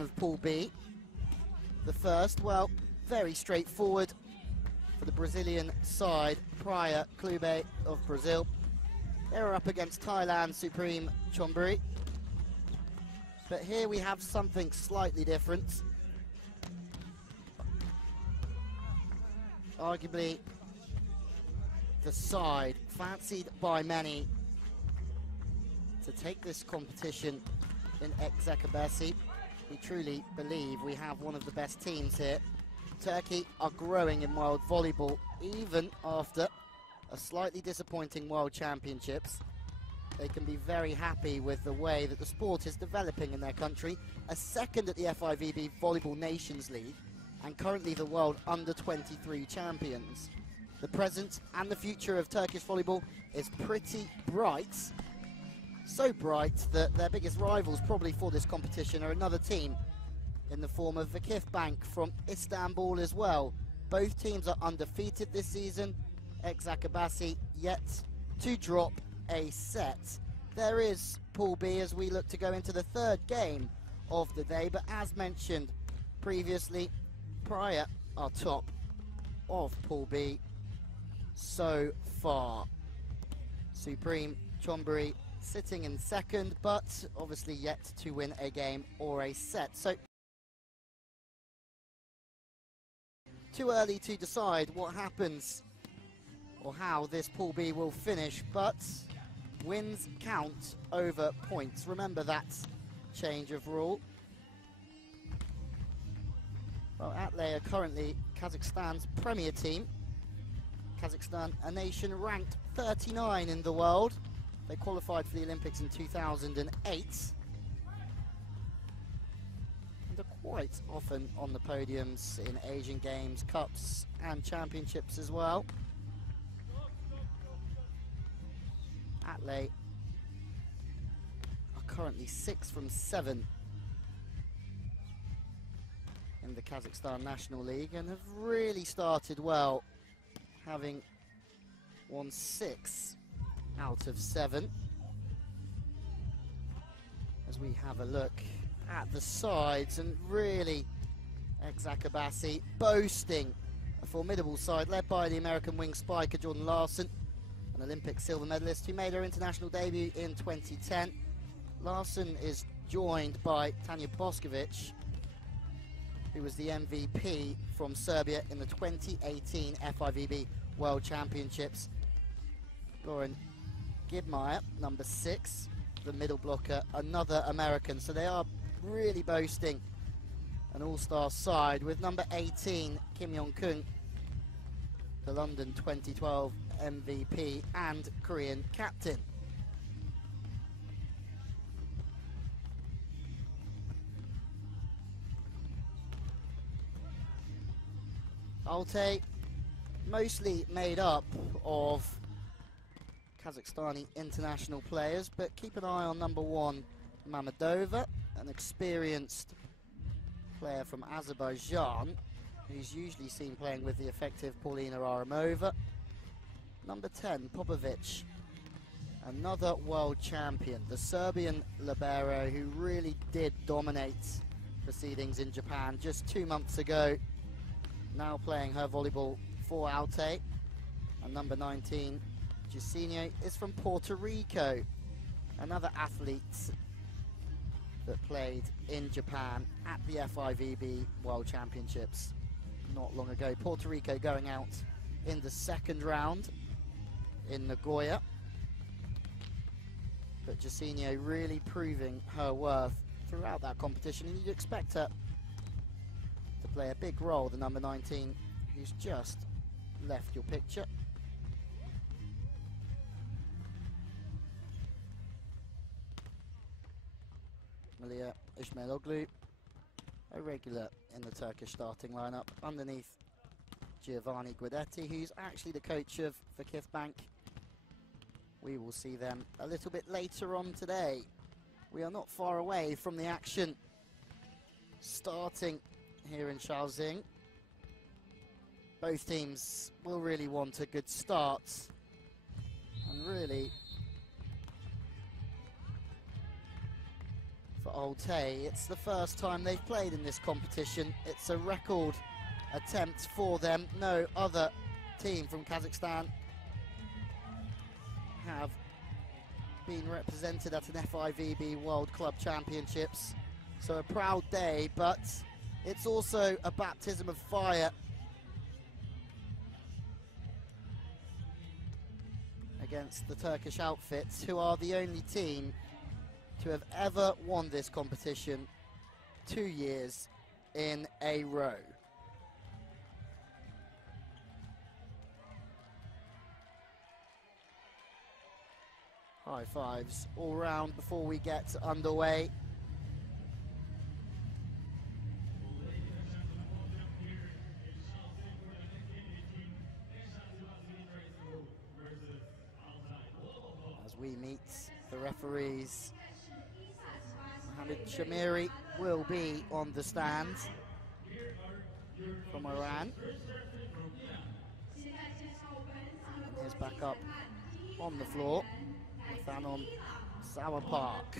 game of Pool B. The first, well, very straightforward for the Brazilian side, Praia Clube of Brazil. They were up against Thailand Supreme Chonburi. But here we have something slightly different. Arguably the side fancied by many to take this competition in Eczacibasi. We truly believe we have one of the best teams here. Turkey are growing in world volleyball even after a slightly disappointing World Championships. They can be very happy with the way that the sport is developing in their country. A second at the FIVB Volleyball Nations League, and currently the World Under-23 champions. The present and the future of Turkish volleyball is pretty bright. So bright that their biggest rivals probably for this competition are another team in the form of Vakifbank from Istanbul as well. Both teams are undefeated this season. Eczacibasi yet to drop a set. There is Pool B as we look to go into the third game of the day, but as mentioned previously, Praia are top of Pool B so far. Supreme Chonburi sitting in second, but obviously yet to win a game or a set. So too early to decide what happens or how this Pool B will finish, but wins count over points. Remember that change of rule. Well, Altay are currently Kazakhstan's premier team. Kazakhstan, a nation ranked 39 in the world. They qualified for the Olympics in 2008. And are quite often on the podiums in Asian Games, Cups and Championships as well. Altay are currently 6 from 7 in the Kazakhstan National League and have really started well, having won 6 out of 7. As we have a look at the sides, and really Eczacibasi boasting a formidable side led by the American wing spiker Jordan Larson, an Olympic silver medalist who made her international debut in 2010. Larson is joined by Tiana Boscovich, who was the MVP from Serbia in the 2018 FIVB World Championships. Lauren Gibmeyer, number 6, the middle blocker, another American. So they are really boasting an all-star side with number 18, Kim Yong-kun, the London 2012 MVP and Korean captain. Altay, mostly made up of Kazakhstani international players, but keep an eye on number 1, Mamedova, an experienced player from Azerbaijan, who's usually seen playing with the effective Paulina Aramova. Number 10, Popovic, another world champion, the Serbian libero who really did dominate proceedings in Japan just 2 months ago, now playing her volleyball for Altay. And number 19, Jacinho, is from Puerto Rico, another athlete that played in Japan at the FIVB World Championships not long ago. Puerto Rico going out in the second round in Nagoya, but Jacinho really proving her worth throughout that competition, and you'd expect her to play a big role, the number 19 who's just left your picture. Malia Ismailoglu, a regular in the Turkish starting lineup, underneath Giovanni Guidetti, who's actually the coach of Vakifbank. We will see them a little bit later on today. We are not far away from the action starting here in Shaoxing. Both teams will really want a good start and really for Altay. It's the first time they've played in this competition. It's a record attempt for them. No other team from Kazakhstan have been represented at an FIVB World Club Championships. So a proud day, but it's also a baptism of fire against the Turkish outfits, who are the only team to have ever won this competition 2 years in a row. High fives all round before we get underway. As we meet the referees, Mohammed Shamiri will be on the stand from Iran. And here's back up on the floor. On Sour Park.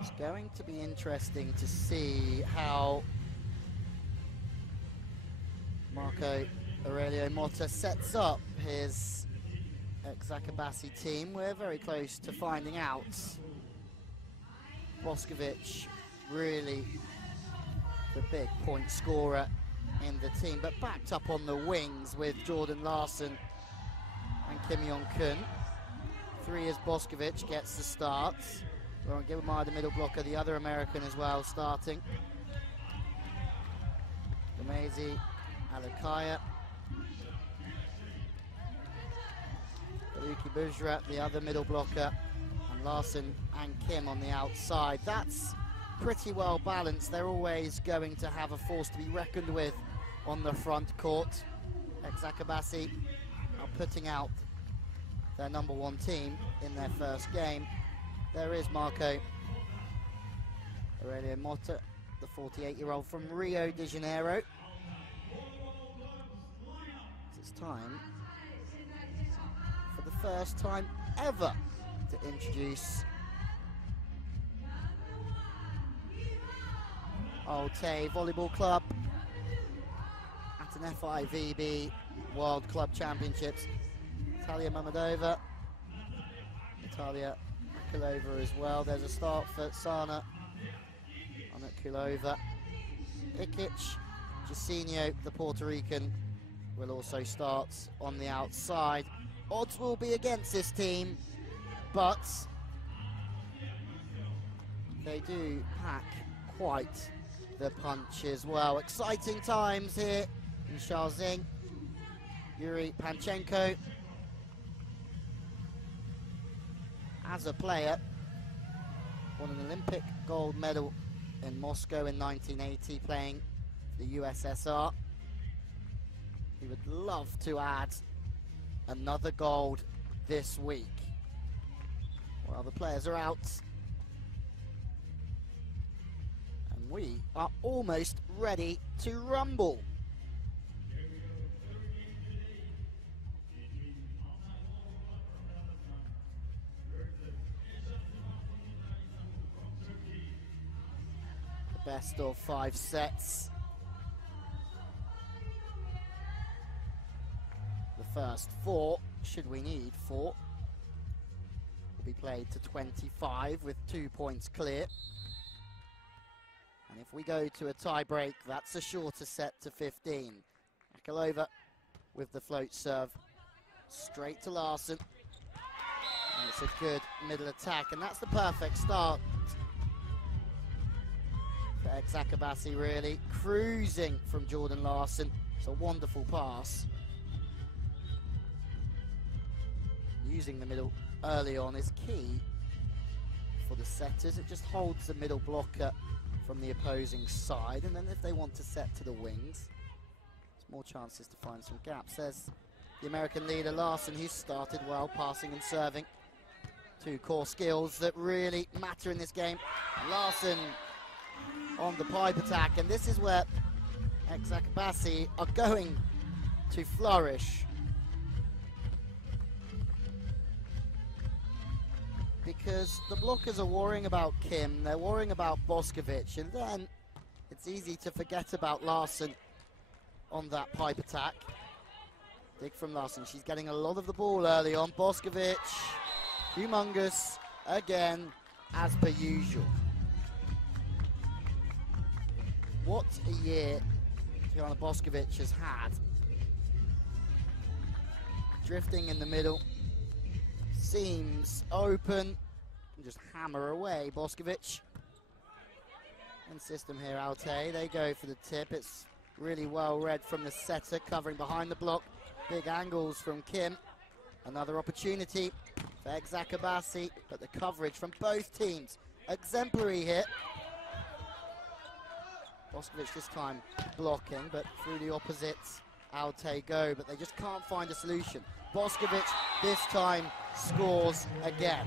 It's going to be interesting to see how Marco Aurelio Motta sets up his Eczacibasi team. We're very close to finding out. Boscovich really the big point scorer in the team, but backed up on the wings with Jordan Larson and Kim Yong-kun. 3 as Boscovich gets the start. Lauren Gilmar, the middle blocker, the other American as well, starting. Gomezi, Alakaya. Baluki Bujra, the other middle blocker, and Larson and Kim on the outside. That's pretty well balanced. They're always going to have a force to be reckoned with on the front court. Eczacibasi are putting out their #1 team in their first game. There is Marco Aurelio Motta, the 48-year-old from Rio de Janeiro. It's time, for the first time ever, to introduce Altay Volleyball Club at an FIVB World Club Championships. Natalia Mamadova, Natalia Akulova as well. There's a start for Sana Akulova. Ikic, Jacinho, the Puerto Rican, will also start on the outside. Odds will be against this team, but they do pack quite the punch as well. Exciting times here in Shaoxing. Yuri Panchenko, as a player, won an Olympic gold medal in Moscow in 1980 playing for the USSR. He would love to add another gold this week. While the players are out, we are almost ready to rumble. The best of 5 sets. The first 4, should we need 4, will be played to 25 with 2 points clear. And if we go to a tie break, that's a shorter set to 15. Akulova with the float serve, straight to Larson. And it's a good middle attack, and that's the perfect start for Eczacibasi, really. Cruising from Jordan Larson. It's a wonderful pass. Using the middle early on is key for the setters. It just holds the middle blocker from the opposing side, and then if they want to set to the wings, there's more chances to find some gaps. There's the American leader Larson, who's started well, passing and serving. 2 core skills that really matter in this game. Larson on the pipe attack, and this is where Eczacibasi are going to flourish. Because the blockers are worrying about Kim, they're worrying about Boscovich, and then it's easy to forget about Larson on that pipe attack. Dig from Larson, she's getting a lot of the ball early on. Boscovich, humongous, again, as per usual. What a year Tiana Boscovich has had. Drifting in the middle. Seams open, and just hammer away Boscovich. In system here, Altay, they go for the tip. It's really well read from the setter, covering behind the block. Big angles from Kim. Another opportunity for Eczacibasi, but the coverage from both teams, exemplary here. Boscovich this time blocking, but through the opposite, Altay go, but they just can't find a solution. Boscovich this time scores again.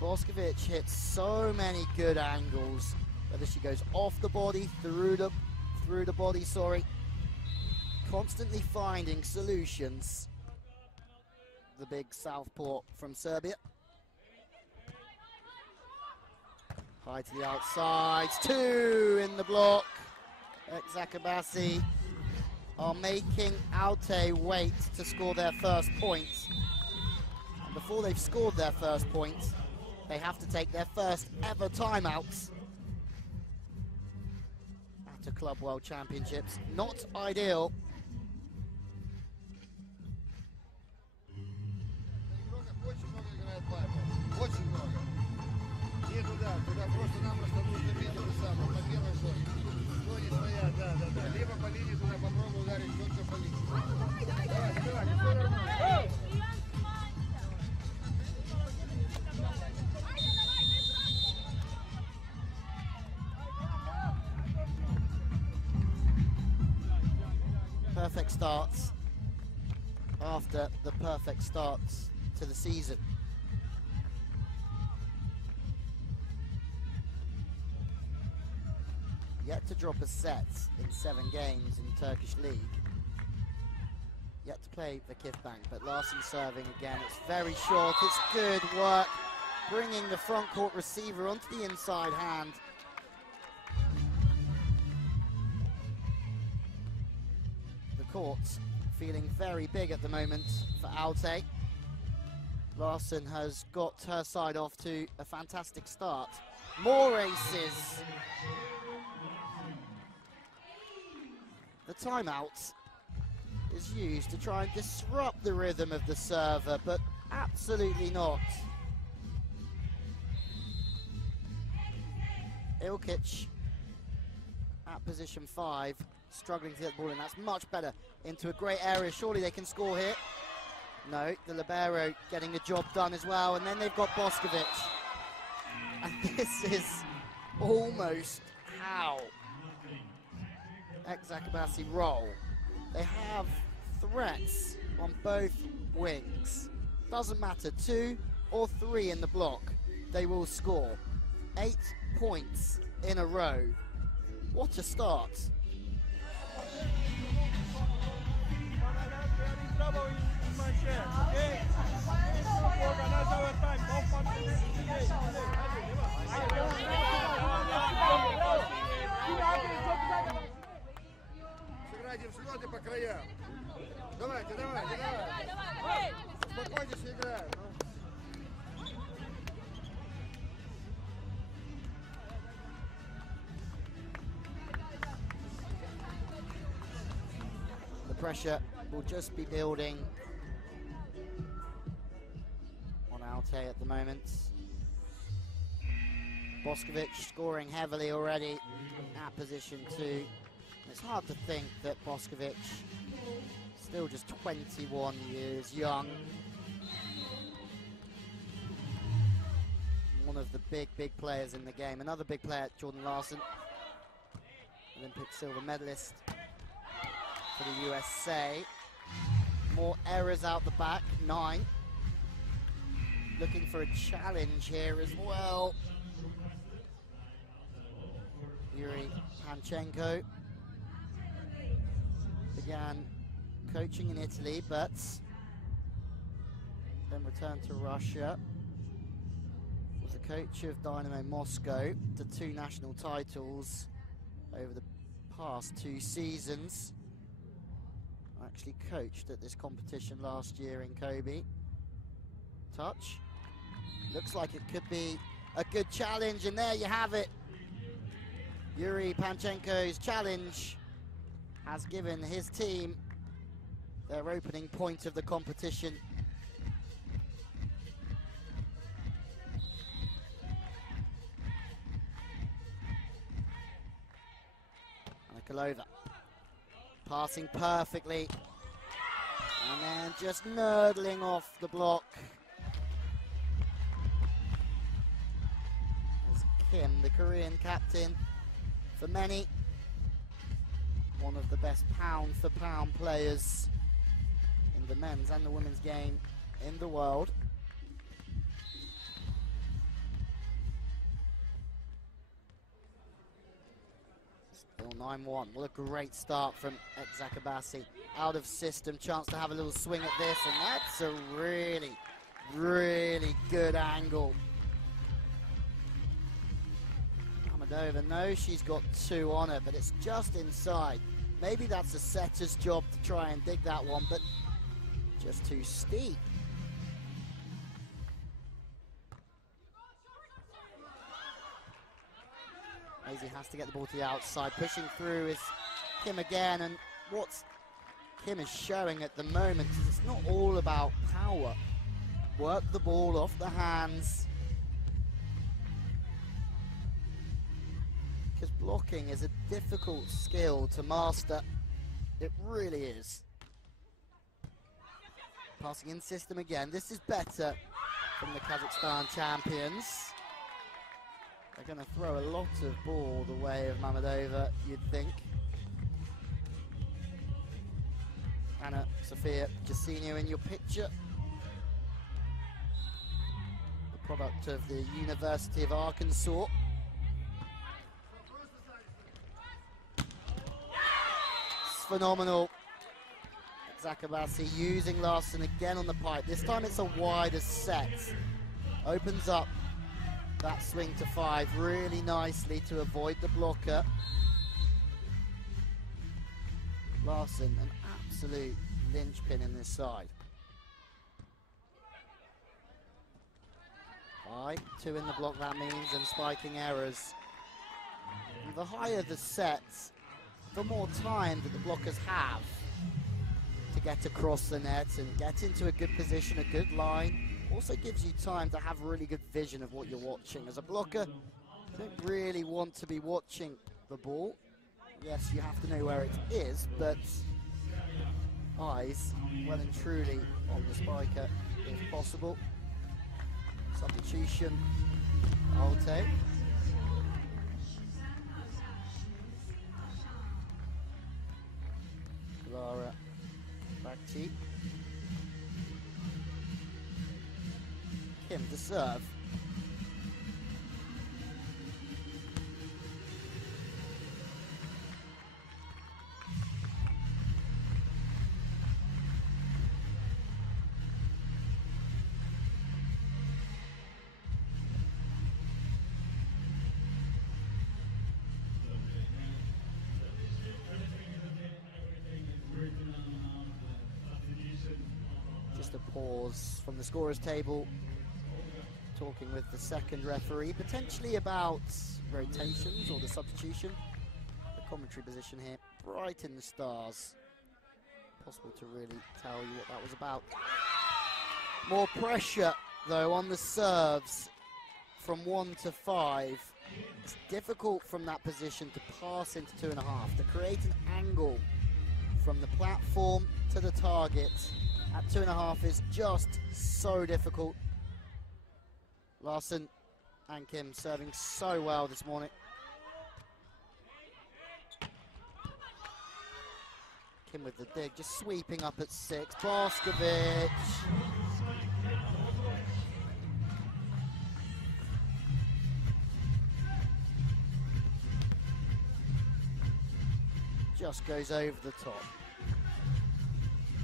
Boscovich hits so many good angles, whether she goes off the body, through the body, sorry. Constantly finding solutions. The big southpaw from Serbia. High to the outside, 2 in the block. Eczacibasi are making Altay wait to score their first point. And before they've scored their first point, they have to take their first ever timeouts at the Club World Championships. Not ideal. Perfect starts after the perfect starts to the season. Yet to drop a set in 7 games in the Turkish league. Yet to play the Kifbank, but Larson serving again. It's very short, it's good work. Bringing the front court receiver onto the inside hand. The court's feeling very big at the moment for Altay. Larson has got her side off to a fantastic start. More aces. The timeout is used to try and disrupt the rhythm of the server, but absolutely not. Ilkic at position 5, struggling to get the ball in. That's much better into a great area. Surely they can score here. No, the libero getting the job done as well, and then they've got Boscovich. And this is almost how Eczacibasi roll. They have threats on both wings. Doesn't matter, 2 or 3 in the block, they will score. 8 points in a row. What a start. Сыграйте в слеты по краям. Давайте, давайте, давайте. Успокойтесь и играем. The pressure will just be building on Altay at the moment. Boscovich scoring heavily already at position 2. It's hard to think that Boscovich, still just 21 years young, one of the big players in the game. Another big player, Jordan Larson, Olympic silver medalist for the USA. More errors out the back, 9. Looking for a challenge here as well. Yuri Panchenko began coaching in Italy, but then returned to Russia. Was the coach of Dynamo Moscow to 2 national titles over the past 2 seasons. Actually coached at this competition last year in Kobe. Touch. Looks like it could be a good challenge, and there you have it. Yuri Panchenko's challenge has given his team their opening point of the competition. Nikolova passing perfectly, and then just nurdling off the block. As Kim, the Korean captain, for many, one of the best pound-for-pound players in the men's and the women's game in the world. Still 9-1. What a great start from Eczacibasi. Out of system, chance to have a little swing at this, and that's a really, really good angle. Hamadova knows she's got 2 on her, but it's just inside. Maybe that's a setter's job to try and dig that one, but just too steep. Maisie has to get the ball to the outside. Pushing through is Kim again, and what Kim is showing at the moment is it's not all about power. Work the ball off the hands. Because blocking is a difficult skill to master. It really is. Passing in system again. This is better from the Kazakhstan champions. They're going to throw a lot of ball the way of Mammadova, you'd think. Anna Sofia Jacinho in your picture. The product of the University of Arkansas. It's phenomenal. Eczacibasi using Larson again on the pipe. This time it's a wider set. Opens up that swing to 5 really nicely to avoid the blocker. Larson, an absolute linchpin in this side. 5, 2 in the block that means, and spiking errors. And the higher the set, the more time that the blockers have to get across the net and get into a good position, a good line. Also gives you time to have really good vision of what you're watching. As a blocker, you don't really want to be watching the ball. Yes, you have to know where it is, but eyes well and truly on the spiker if possible. Substitution, Altay. Lara Bakti. Kim to serve. Just a pause from the scorer's table. Talking with the second referee, potentially about rotations or the substitution. The commentary position here, right in the stars. Possible to really tell you what that was about. More pressure, though, on the serves from 1 to 5. It's difficult from that position to pass into 2.5, to create an angle from the platform to the target at 2.5 is just so difficult. Larson and Kim serving so well this morning. Kim with the dig, just sweeping up at 6. Boscovich. just goes over the top.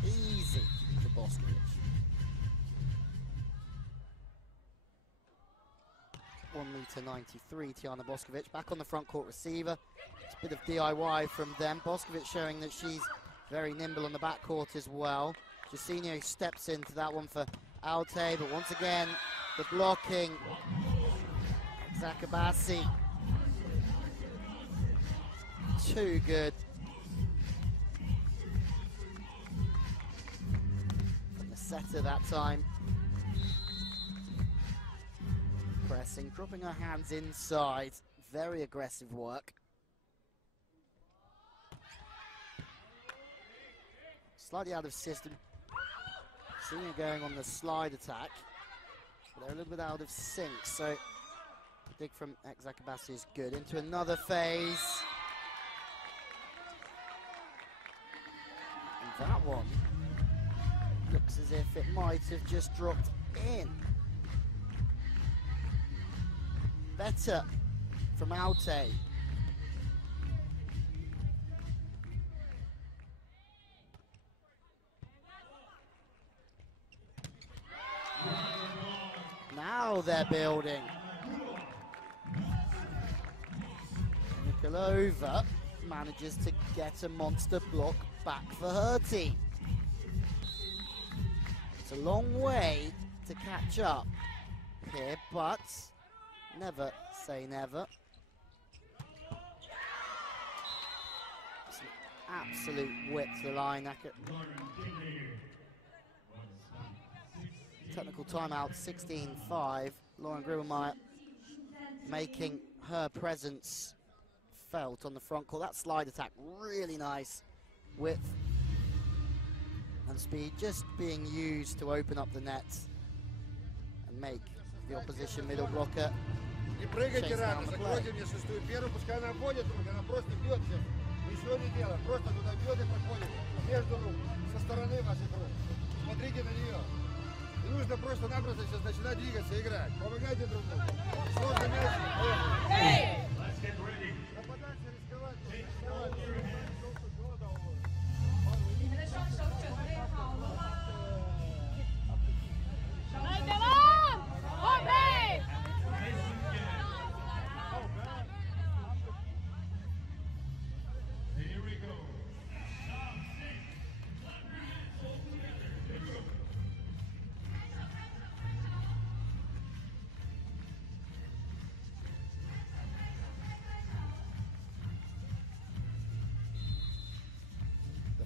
Easy for Boscovich. 1m93, Tiana Boscovich, back on the front court receiver. It's a bit of DIY from them. Boscovich showing that she's very nimble on the back court as well. Jacinho steps into that one for Altay, but once again, the blocking. Eczacibasi. Too good. From the setter that time. Pressing, dropping her hands inside. Very aggressive work. Slightly out of system. Seeing her going on the slide attack. But they're a little bit out of sync, so the dig from Eczacibasi is good. Into another phase. And that one looks as if it might have just dropped in. Better from Altay. Now they're building. Nikolova manages to get a monster block back for her team. It's a long way to catch up here, but never say never. It's an absolute whip to the line. Technical timeout, 16-5. Lauren Grubermeyer making her presence felt on the front court. That slide attack, really nice width and speed, just being used to open up the net and make the opposition middle blocker. Не прыгайте рано, закройте мне шестую первую, пускай она вводит руки, она просто бьет всех. Ничего не делает, просто туда бьет и проходит между рук, со стороны ваших рук. Смотрите на нее. И нужно просто-напросто сейчас начинать двигаться, играть. Помогайте друг другу. Сложно мяч. Нападать, рисковать.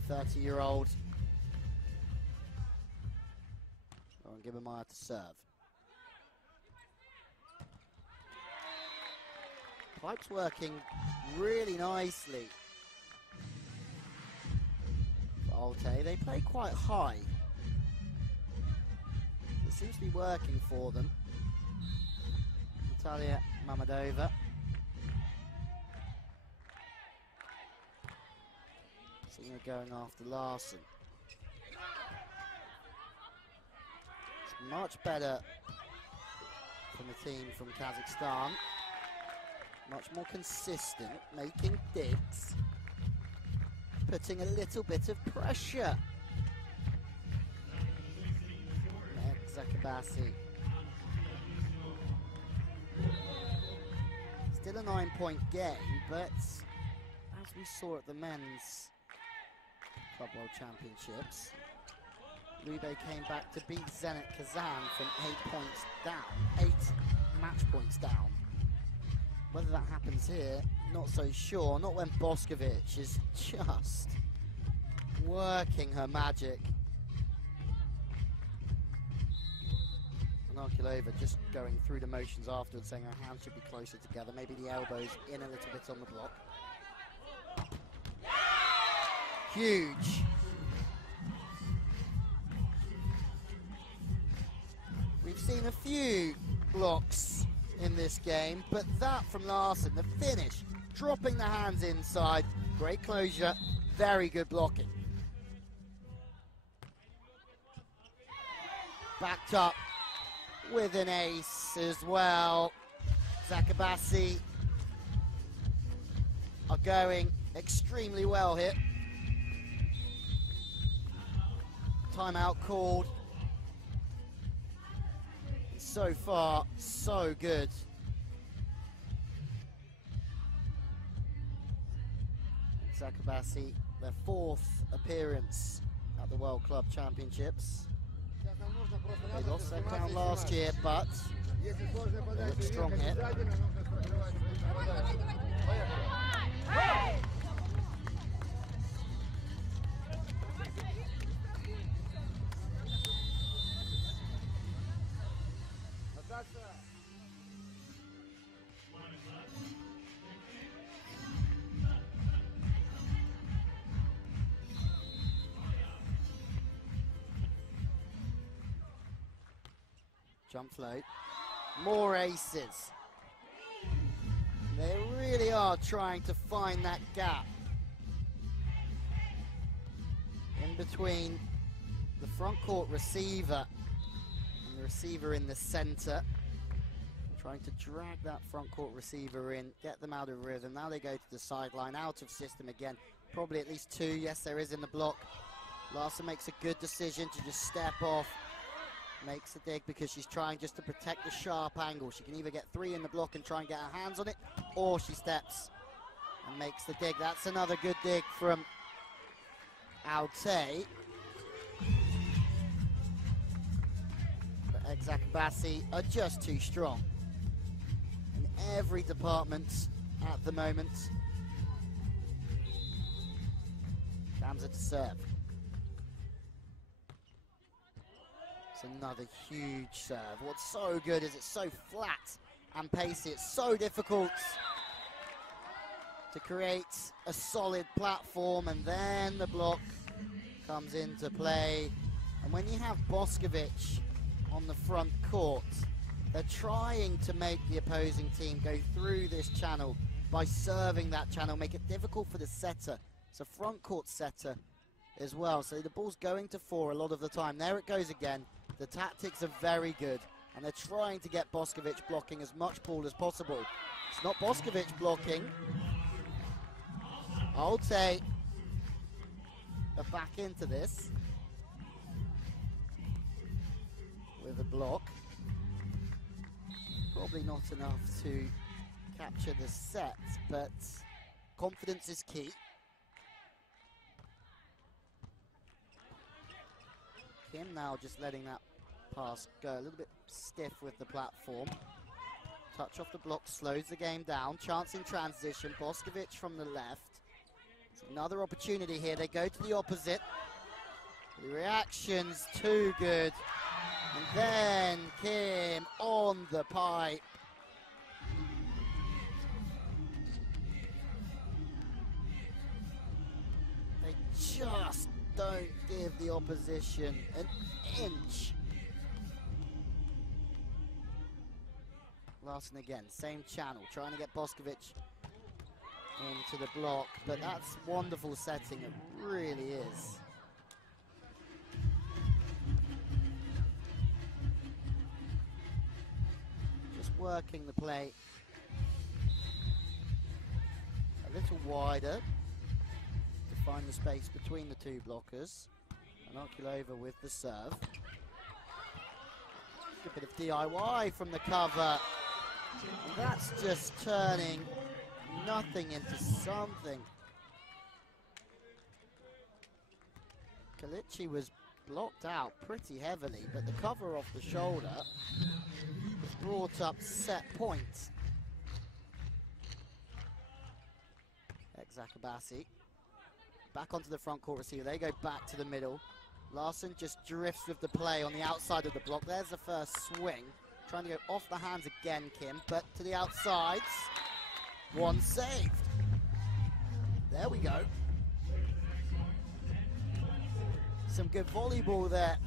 The 30-year-old Lauren Grubermeyer to serve. Pipe's working really nicely for Altay. They play quite high. It seems to be working for them. Natalia Mamadova. Seeing her going after Larson. It's much better from the team from Kazakhstan. Much more consistent, making digs, putting a little bit of pressure. Eczacibasi. Still a 9-point game, but as we saw at the men's Club World Championships, Lube came back to beat Zenit Kazan from 8 points down, 8 match points down. Whether that happens here, not so sure. Not when Boscovich is just working her magic. Narkulova just going through the motions afterwards, saying her hands should be closer together. Maybe the elbows in a little bit on the block. Huge. We've seen a few blocks in this game, but that from Larson, the finish, dropping the hands inside, great closure, very good blocking. Backed up with an ace as well. Eczacibasi are going extremely well here. Timeout called. So far, so good. Eczacibasi, their 4th appearance at the World Club Championships. They lost their crown last year, but they look strong here. Jump float, more aces. They really are trying to find that gap in between the front court receiver and the receiver in the center. Trying to drag that front court receiver in, get them out of rhythm. Now they go to the sideline, out of system again. Probably at least 2, yes there is in the block. Larson makes a good decision to just step off. Makes the dig because she's trying just to protect the sharp angle. She can either get 3 in the block and try and get her hands on it, or she steps and makes the dig. That's another good dig from Altay. But Eczacibasi are just too strong in every department at the moment. Kamza to serve. It's another huge serve. What's so good is it's so flat and pacey. It's so difficult to create a solid platform, and then the block comes into play. And when you have Boscovich on the front court, they're trying to make the opposing team go through this channel by serving that channel, make it difficult for the setter. It's a front court setter as well, so the ball's going to 4 a lot of the time. There it goes again. The tactics are very good, and they're trying to get Boscovich blocking as much ball as possible. It's not Boscovich blocking. Altay are back into this with a block. Probably not enough to capture the set, but confidence is key. Kim now just letting that pass go, a little bit stiff with the platform. Touch off the block, slows the game down. Chance in transition, Boscovich from the left. It's another opportunity here, they go to the opposite. The reaction's too good. And then Kim on the pipe. They just don't give the opposition an inch. Larson again, same channel, trying to get Boscovich into the block, but that's wonderful setting, it really is. Just working the play a little wider to find the space between the 2 blockers. Inoculova with the serve. A bit of DIY from the cover. And that's just turning nothing into something. Kalichi was blocked out pretty heavily, but the cover off the shoulder has brought up set point. Eczacibasi back onto the front court receiver. They go back to the middle. Larson just drifts with the play on the outside of the block. There's the first swing. Trying to go off the hands again, Kim, but to the outsides. One saved. There we go. Some good volleyball there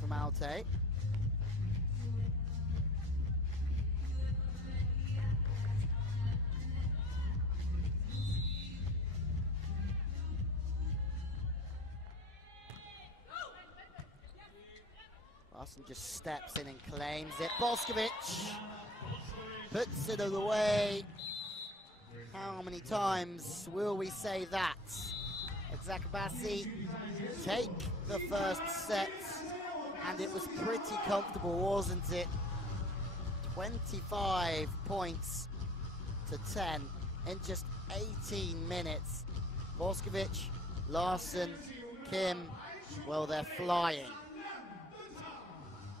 from Altay. Larson just steps in and claims it. Boscovich puts it away. How many times will we say that? Eczacibasi take the first set, and it was pretty comfortable, wasn't it? 25 points to 10 in just 18 minutes. Boscovich, Larsen, Kim, well, they're flying.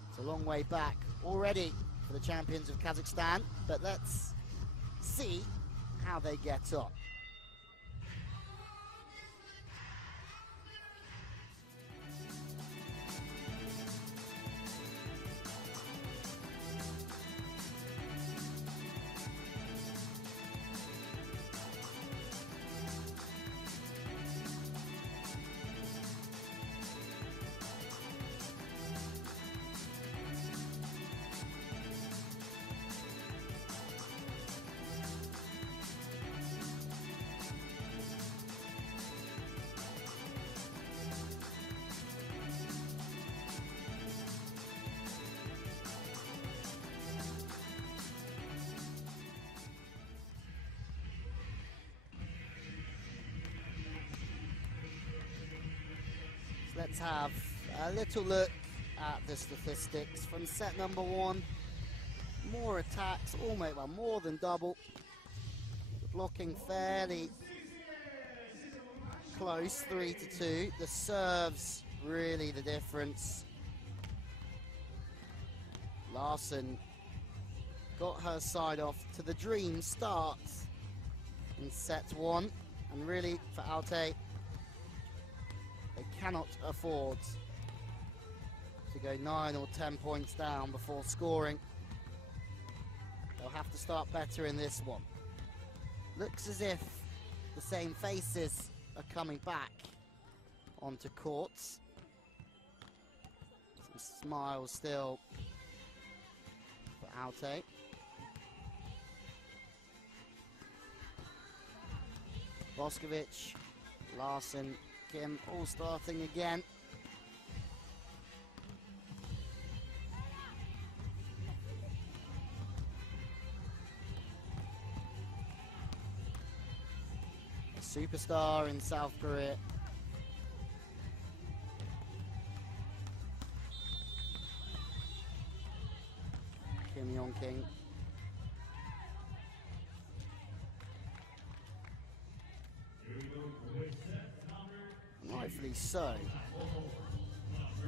It's a long way back already for the champions of Kazakhstan, but let's see how they get on. Let's have a little look at the statistics from set number 1. More attacks, almost, well, more than double. The blocking fairly close, 3-2. The serves really the difference. Larsen got her side off to the dream start in set 1, and really for Altay, they cannot afford to go 9 or 10 points down before scoring. They'll have to start better in this one. Looks as if the same faces are coming back onto courts. Some smiles still for Altay. Boscovich, Larsen, Kim, all starting again. A superstar in South Korea. Kim Yong-king. Rightfully so.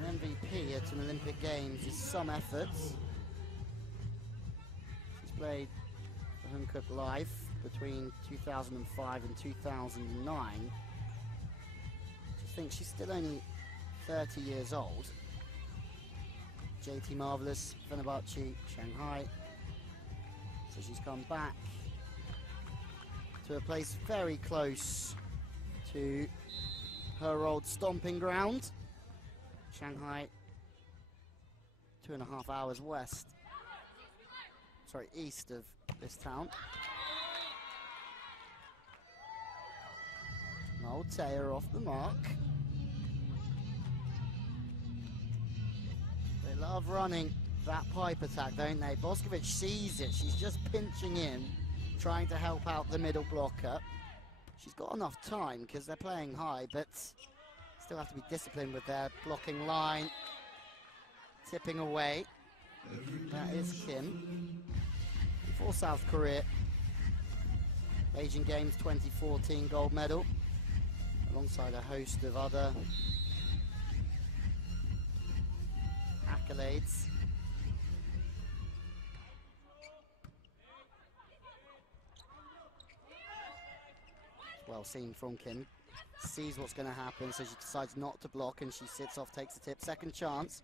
An MVP at an Olympic Games is some effort. She's played the Home Cup live between 2005 and 2009. I think she's still only 30 years old. JT Marvelous, Fenerbahce, Shanghai. So she's come back to a place very close to her old stomping ground. Shanghai, 2.5 hours east of this town. Altay are off the mark. They love running that pipe attack, don't they? Boscovich sees it. She's just pinching in, trying to help out the middle blocker. She's got enough time because they're playing high, but still have to be disciplined with their blocking line. Tipping away. That is Kim. For South Korea, Asian Games 2014 gold medal, alongside a host of other accolades. Well seen from Kim. Sees what's going to happen, so she decides not to block, and she sits off, takes the tip. Second chance.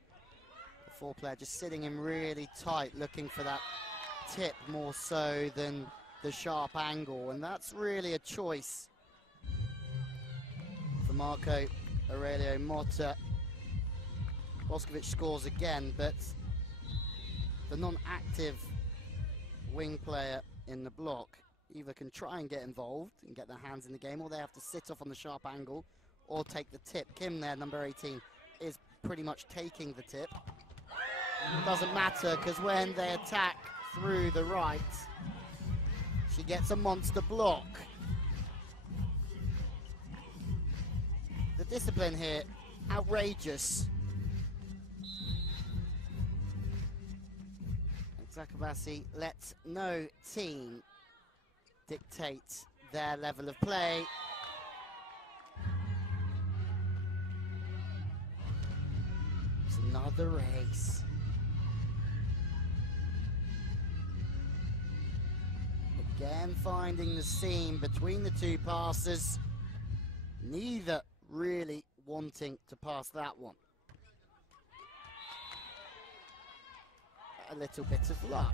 The 4-player just sitting in really tight, looking for that tip more so than the sharp angle, and that's really a choice for Marco Aurelio Motta. Boscovich scores again, but the non-active wing player in the block either can try and get involved and get their hands in the game, or they have to sit off on the sharp angle or take the tip. Kim there, number 18, is pretty much taking the tip. It doesn't matter, because when they attack through the right, She gets a monster block. The discipline here, outrageous. Eczacibasi lets no team dictate their level of play. It's another race. Again, finding the seam between the two passers. Neither really wanting to pass that one. A little bit of luck.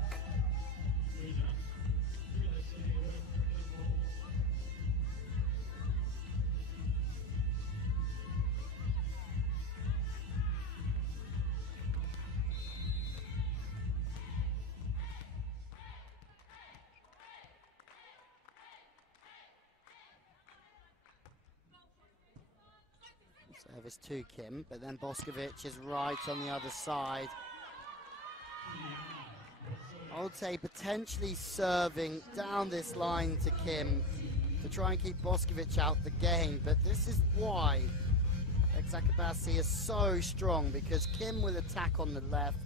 Service to Kim, but then Boscovich is right on the other side. Altay potentially serving down this line to Kim to try and keep Boscovich out the game, but this is why Eczacibasi is so strong, because Kim will attack on the left,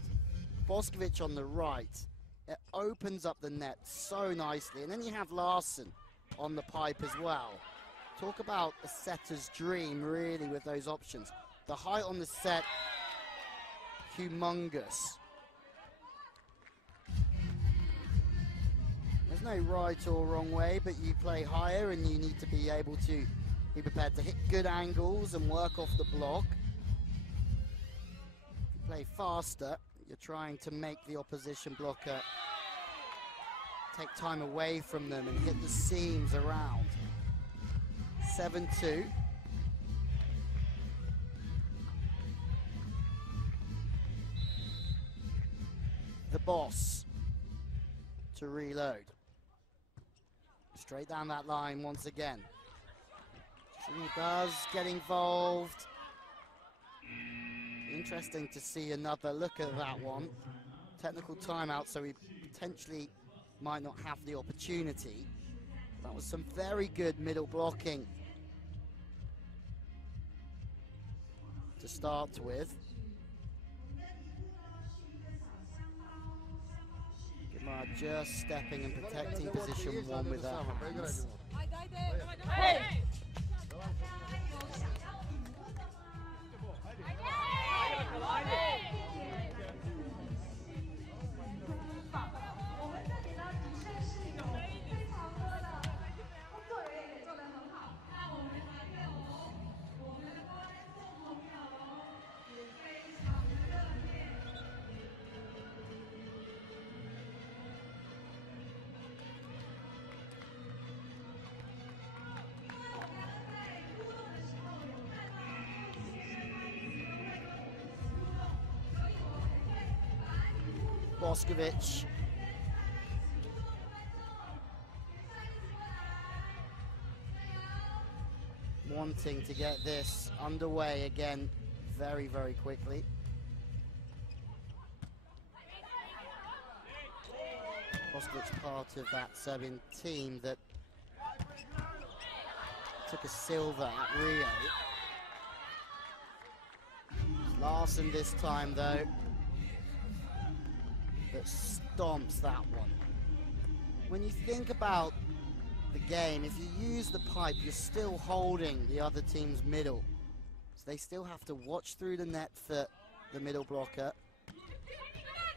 Boscovich on the right. It opens up the net so nicely, and then you have Larson on the pipe as well. Talk about a setter's dream, really, with those options. The height on the set, humongous. There's no right or wrong way, but you play higher and you need to be able to be prepared to hit good angles and work off the block. If you play faster, you're trying to make the opposition blocker take time away from them and hit the seams around. 7-2. The boss to reload. Straight down that line once again. She does get involved. Interesting to see another look at that one. Technical timeout, so he potentially might not have the opportunity. That was some very good middle blocking to start with. Gemara just stepping and protecting position one with her hands. Boscovich. Wanting to get this underway again very, very quickly. Boscovich part of that Serbian team that took a silver at Rio. Larson this time though, that stomps that one. When you think about the game, if you use the pipe, you're still holding the other team's middle. So they still have to watch through the net for the middle blocker.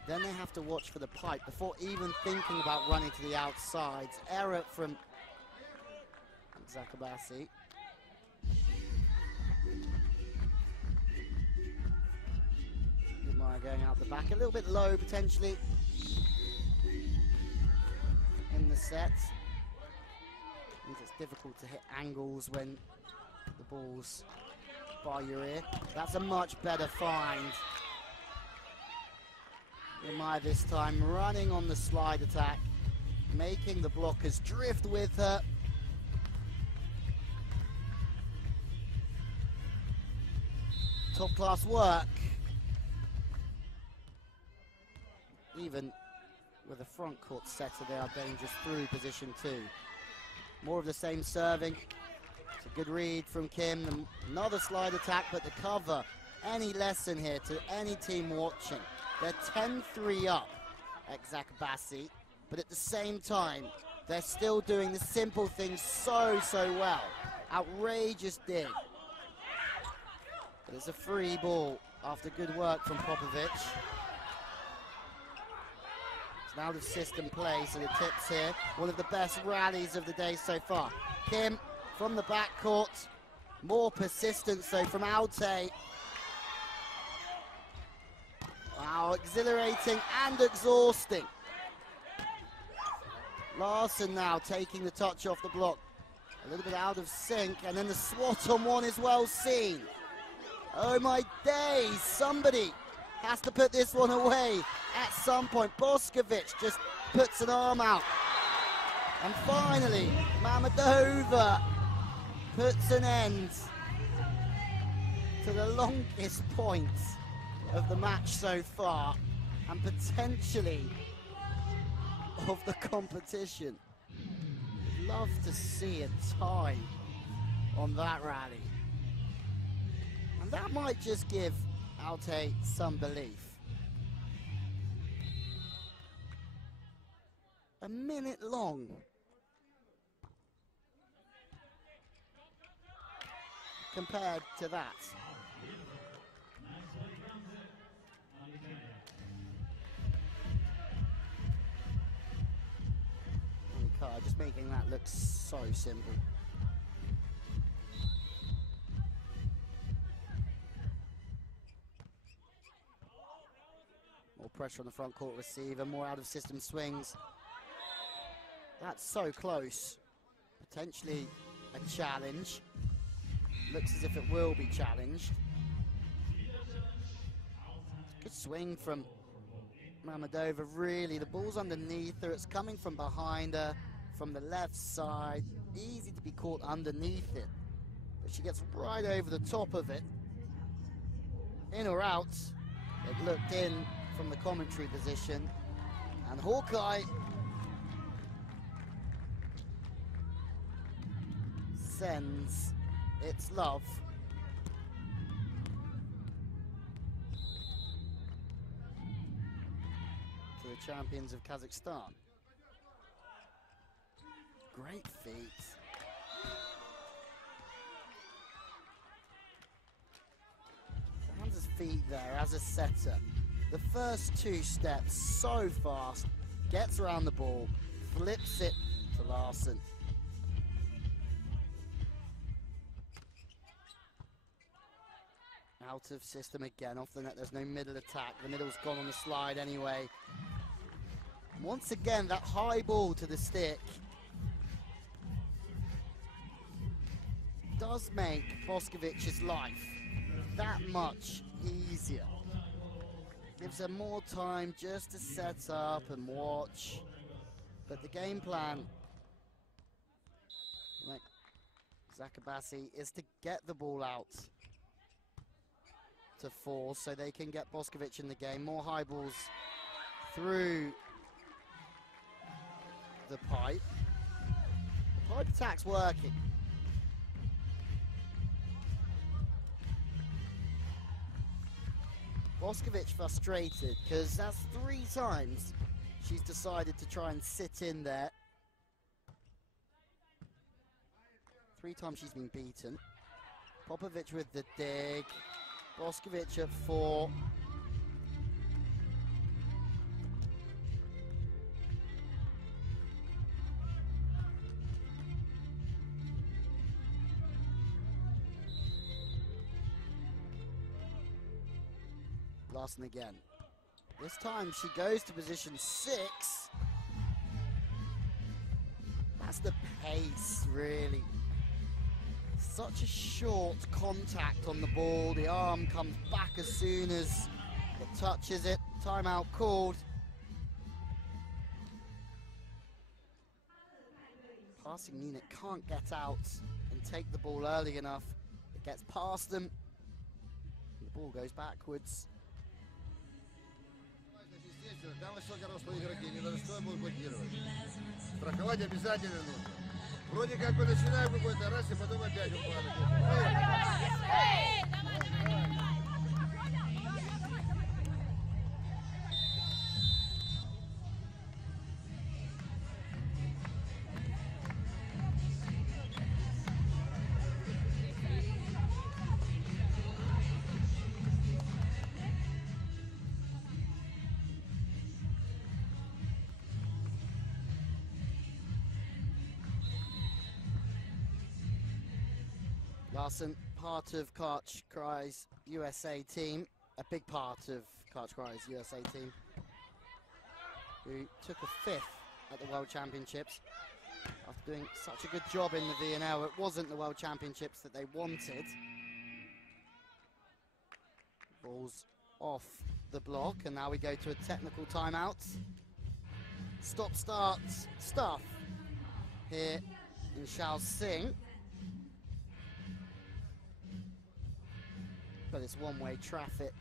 Then they have to watch for the pipe before even thinking about running to the outsides. Error from Eczacibasi. Going out the back, a little bit low potentially in the set. Means it's difficult to hit angles when the ball's by your ear. That's a much better find. Maya this time running on the slide attack, making the blockers drift with her. Top class work. Even with a front court setter, they are dangerous through position 2. More of the same serving. It's a good read from Kim. Another slide attack, but the cover. Any lesson here to any team watching. They're 10-3 up, Eczacibasi, but at the same time, they're still doing the simple things so well. Outrageous dig. But it's a free ball after good work from Popovic. It's an out-of-system play, so the tips here. One of the best rallies of the day so far. Kim from the backcourt. More persistence, though, from Altay. Wow, exhilarating and exhausting. Larson now taking the touch off the block. A little bit out of sync, and then the swat on one is well seen. Oh my days, somebody has to put this one away at some point. Boscovich just puts an arm out. And finally, Mammadova puts an end to the longest point of the match so far, and potentially of the competition. Love to see a tie on that rally. And that might just give Altay some belief. A minute long. Compared to that. Just making that look so simple. More pressure on the front court receiver, more out of system swings. That's so close. Potentially a challenge. Looks as if it will be challenged. Good swing from Mammadova, really. The ball's underneath her. It's coming from behind her, from the left side. Easy to be caught underneath it. But she gets right over the top of it. In or out? It looked in from the commentary position. And Hawkeye sends its love to the champions of Kazakhstan. Great feat. Hands his feet there as a setter. The first two steps so fast, gets around the ball, flips it to Larson. Out of system again, off the net, there's no middle attack. The middle's gone on the slide anyway. Once again, that high ball to the stick does make Boscovich's life that much easier. Gives her more time just to set up and watch. But the game plan, like Eczacibasi, is to get the ball out to force so they can get Boscovich in the game. More high balls through the pipe. The pipe attack's working. Boscovich frustrated because that's 3 times she's decided to try and sit in there. 3 times she's been beaten. Popovic with the dig. Boscovich at 4. Larson again. This time she goes to position 6. That's the pace, really. Such a short contact on the ball. The arm comes back as soon as it touches it. Timeout called. Passing unit can't get out and take the ball early enough. It gets past them. The ball goes backwards. естественно, там высокорослые игроки, не должны что будут блокировать. Страховать обязательно нужно. Вроде как бы начинаем какой-то раз, и потом опять упадет. Larson, part of Karch Krai's USA team, a big part of Karch Krai's USA team, who took a 5th at the World Championships after doing such a good job in the VNL. It wasn't the World Championships that they wanted. Ball's off the block, and now we go to a technical timeout. Stop-start stuff here in Shaoxing. But it's one-way traffic.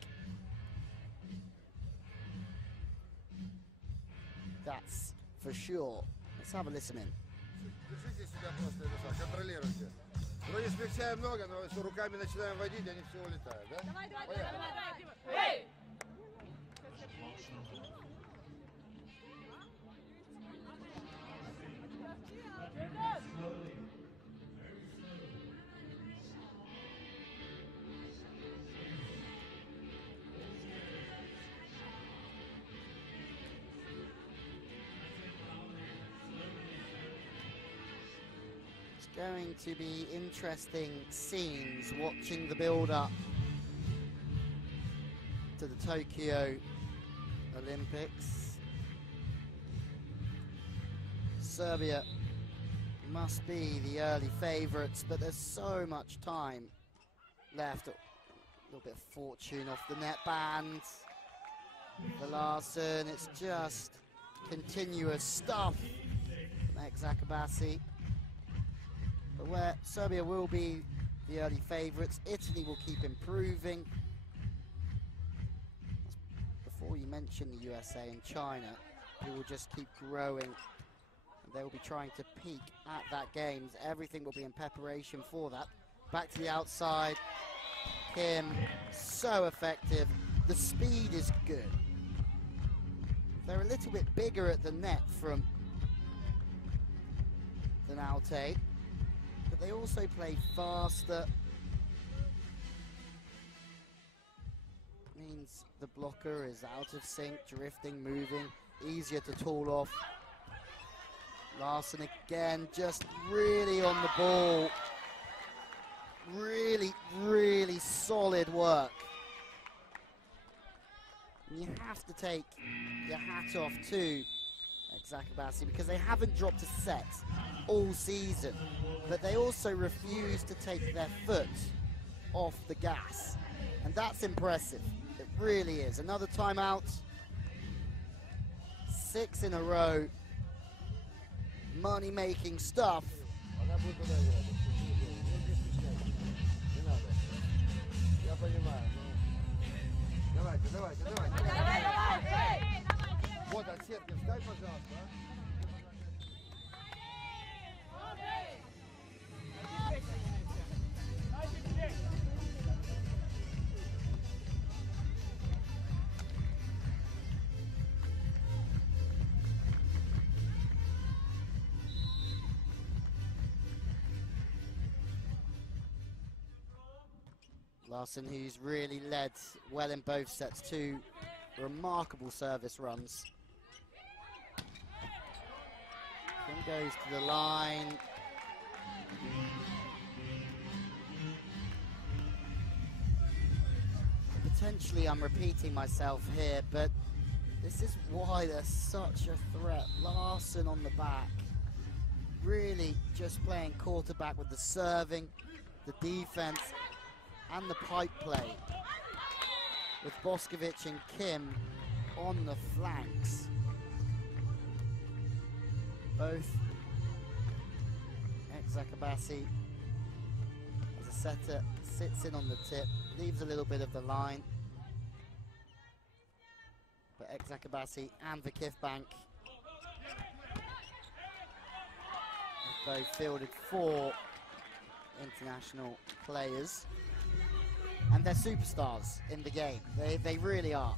That's for sure. Let's have a listen in. Держите себя просто, контролируйте. Вроде смягчаем много, но если руками начинаем водить, они все улетают, да? Давай, давай, давай. Going to be interesting scenes watching the build-up to the Tokyo Olympics. Serbia must be the early favourites, but there's so much time left. A little bit of fortune off the net band for Larson. It's just continuous stuff from Eczacibasi. But where Serbia will be the early favourites, Italy will keep improving. Before you mention the USA and China, who will just keep growing. And they will be trying to peak at that games. Everything will be in preparation for that. Back to the outside. Kim, so effective. The speed is good. They're a little bit bigger at the net than Altay. But they also play faster. Means the blocker is out of sync, drifting, moving, easier to tool off. Larson again, just really on the ball. Really, really solid work. And you have to take your hat off to Eczacibasi because they haven't dropped a set all season, but they also refuse to take their foot off the gas, and that's impressive. It really is. Another timeout, 6 in a row. Money-making stuff. Вот от сетки встань, пожалуйста. Larson, who's really led well in both sets, 2 remarkable service runs. Kim goes to the line. Potentially I'm repeating myself here, but this is why there's such a threat. Larson on the back, really just playing quarterback with the serving, the defense, and the pipe play, with Boscovich and Kim on the flanks. Both Eczacibasi, as a setter, sits in on the tip, leaves a little bit of the line. But Eczacibasi and the KIF Bank have both fielded 4 international players. And they're superstars in the game. They really are.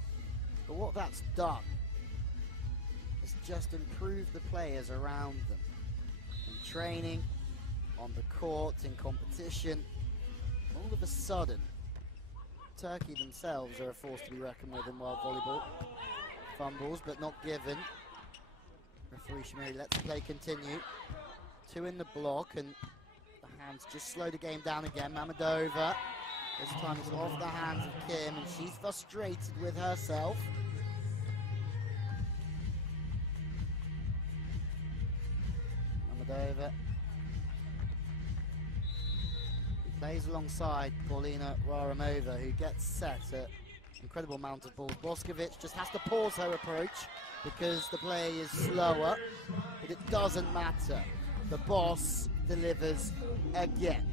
But what that's done is just improve the players around them. In training, on the court, in competition. All of a sudden, Turkey themselves are a force to be reckoned with in world volleyball. Fumbles, but not given. Referee Shamiri lets the play continue. 2 in the block, and the hands just slow the game down again. Mamedova. This time it's off the hands of Kim, and she's frustrated with herself. Mamedova. Who plays alongside Paulina Raramova, who gets set at incredible amount of balls. Boscovich just has to pause her approach because the play is slower, but it doesn't matter. The boss delivers again.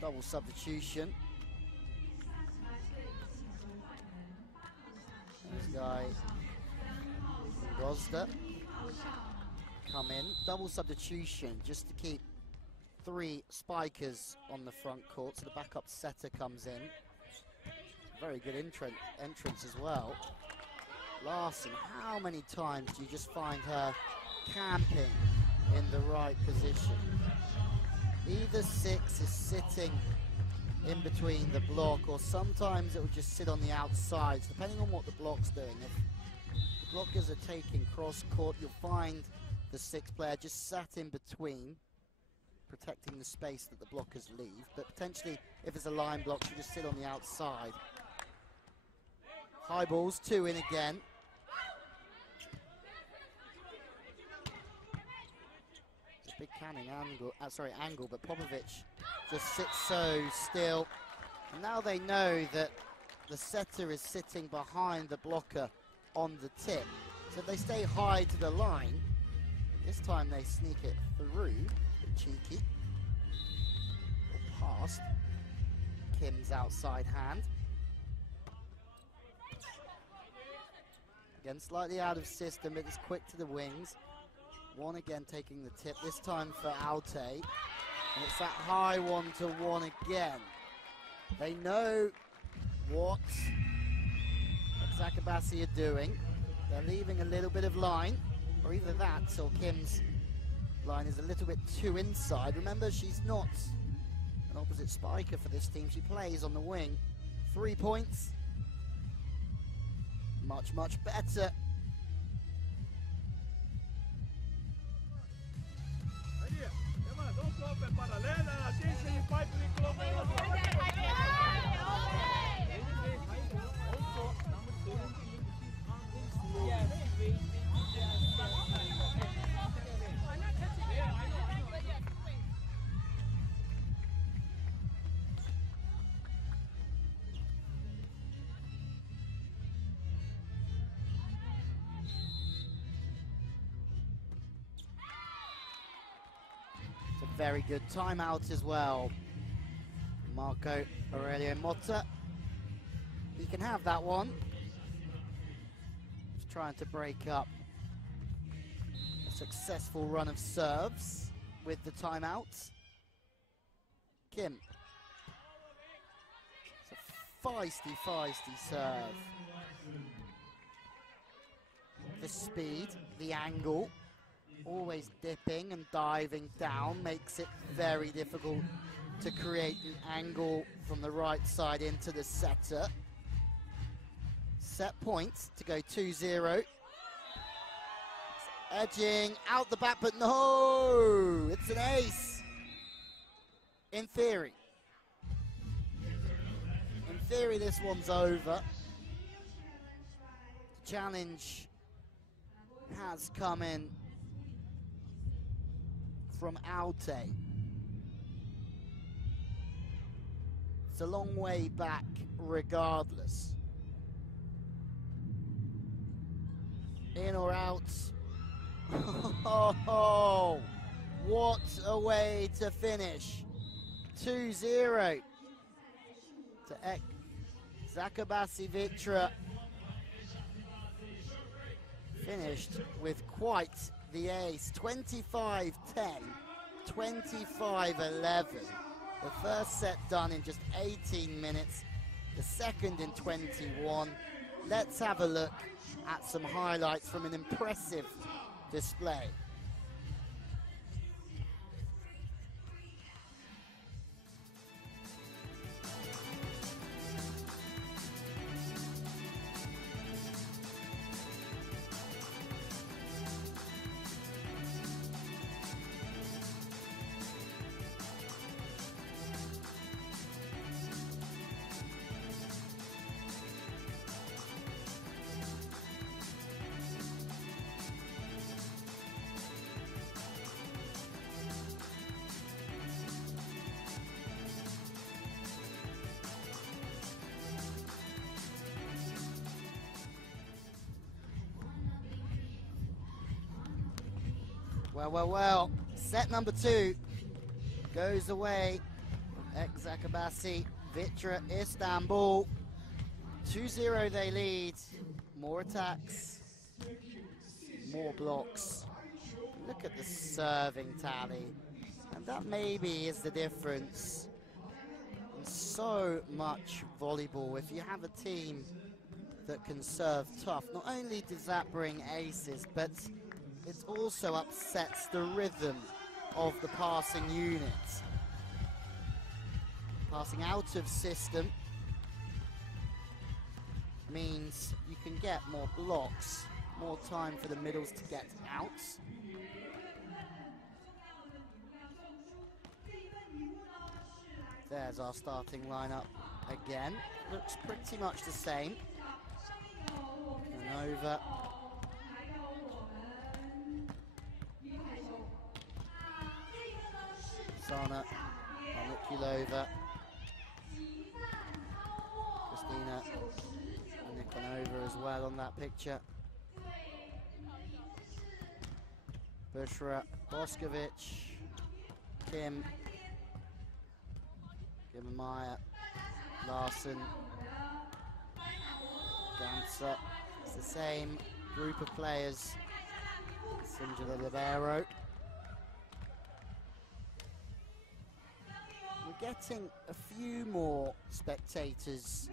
Double substitution. This guy, Gosda, come in. Double substitution just to keep 3 spikers on the front court, so the backup setter comes in. Very good entrance as well. Larson, how many times do you just find her camping in the right position? Either 6 is sitting in between the block, or sometimes it will just sit on the outsides, depending on what the block's doing. If the blockers are taking cross court, you'll find the 6th player just sat in between, protecting the space that the blockers leave. But potentially, if it's a line block, you just sit on the outside. High balls, 2 in again. Big canning angle, but Popovic just sits so still. And now they know that the setter is sitting behind the blocker on the tip. So if they stay high to the line, this time they sneak it through. Cheeky. Or past Kim's outside hand. Again, slightly out of system, but it's quick to the wings. 1 again taking the tip, this time for Altay. And it's that high 1-1 again. They know what Eczacibasi are doing. They're leaving a little bit of line, or either that or Kim's line is a little bit too inside. Remember, she's not an opposite spiker for this team. She plays on the wing. 3 points. Much, much better. Very good timeout as well. Marco Aurelio Motta. He can have that one. He's trying to break up a successful run of serves with the timeout. Kim. It's a feisty, feisty serve. The speed, the angle. Always dipping and diving down makes it very difficult to create an angle from the right side into the setter. Set points to go 2-0. Edging out the back, but no! It's an ace. In theory. In theory, this one's over. The challenge has come in from Altay. It's a long way back regardless. In or out, Oh, what a way to finish. 2-0 to Eczacibasi Vitra. Finished with quite the ace. 25-10, 25-11. The first set done in just 18 minutes, the second in 21. Let's have a look at some highlights from an impressive display. Well, set number 2 goes away from Eczacibasi, Vitra, Istanbul. 2-0 they lead. More attacks, more blocks. Look at the serving tally. And that maybe is the difference in so much volleyball. If you have a team that can serve tough, not only does that bring aces, but it also upsets the rhythm of the passing unit. Passing out of system means you can get more blocks, more time for the middles to get out. There's our starting lineup again. Looks pretty much the same. And over. Sana, Nikulova, Christina, and Nikonova as well on that picture. Vitra, Boscovich, Kim, Meyer, Larson, Ganser. It's the same group of players. Sinjula Libero. We're getting a few more spectators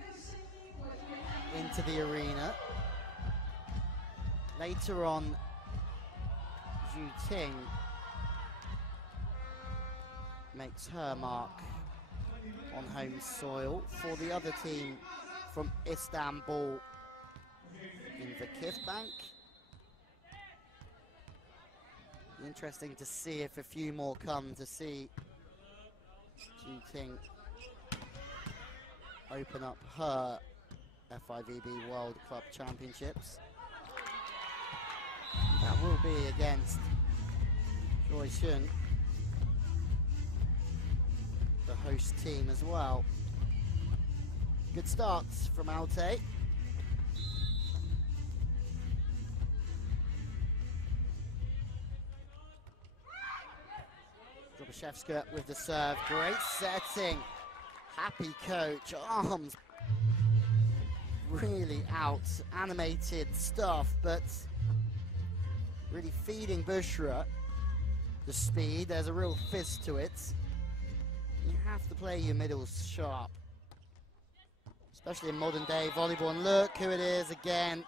into the arena. Later on, Zhu Ting makes her mark on home soil for the other team from Istanbul in Vakifbank. Interesting to see if a few more come to see Zhu Ting open up her FIVB World Club Championships. That will be against Joy Shun, the host team as well. Good starts from Altay. Drobashevska with the serve, great setting. Happy coach, arms really out, animated stuff, but really feeding Vitra the speed. There's a real fist to it. You have to play your middles sharp, especially in modern day volleyball. And look who it is again.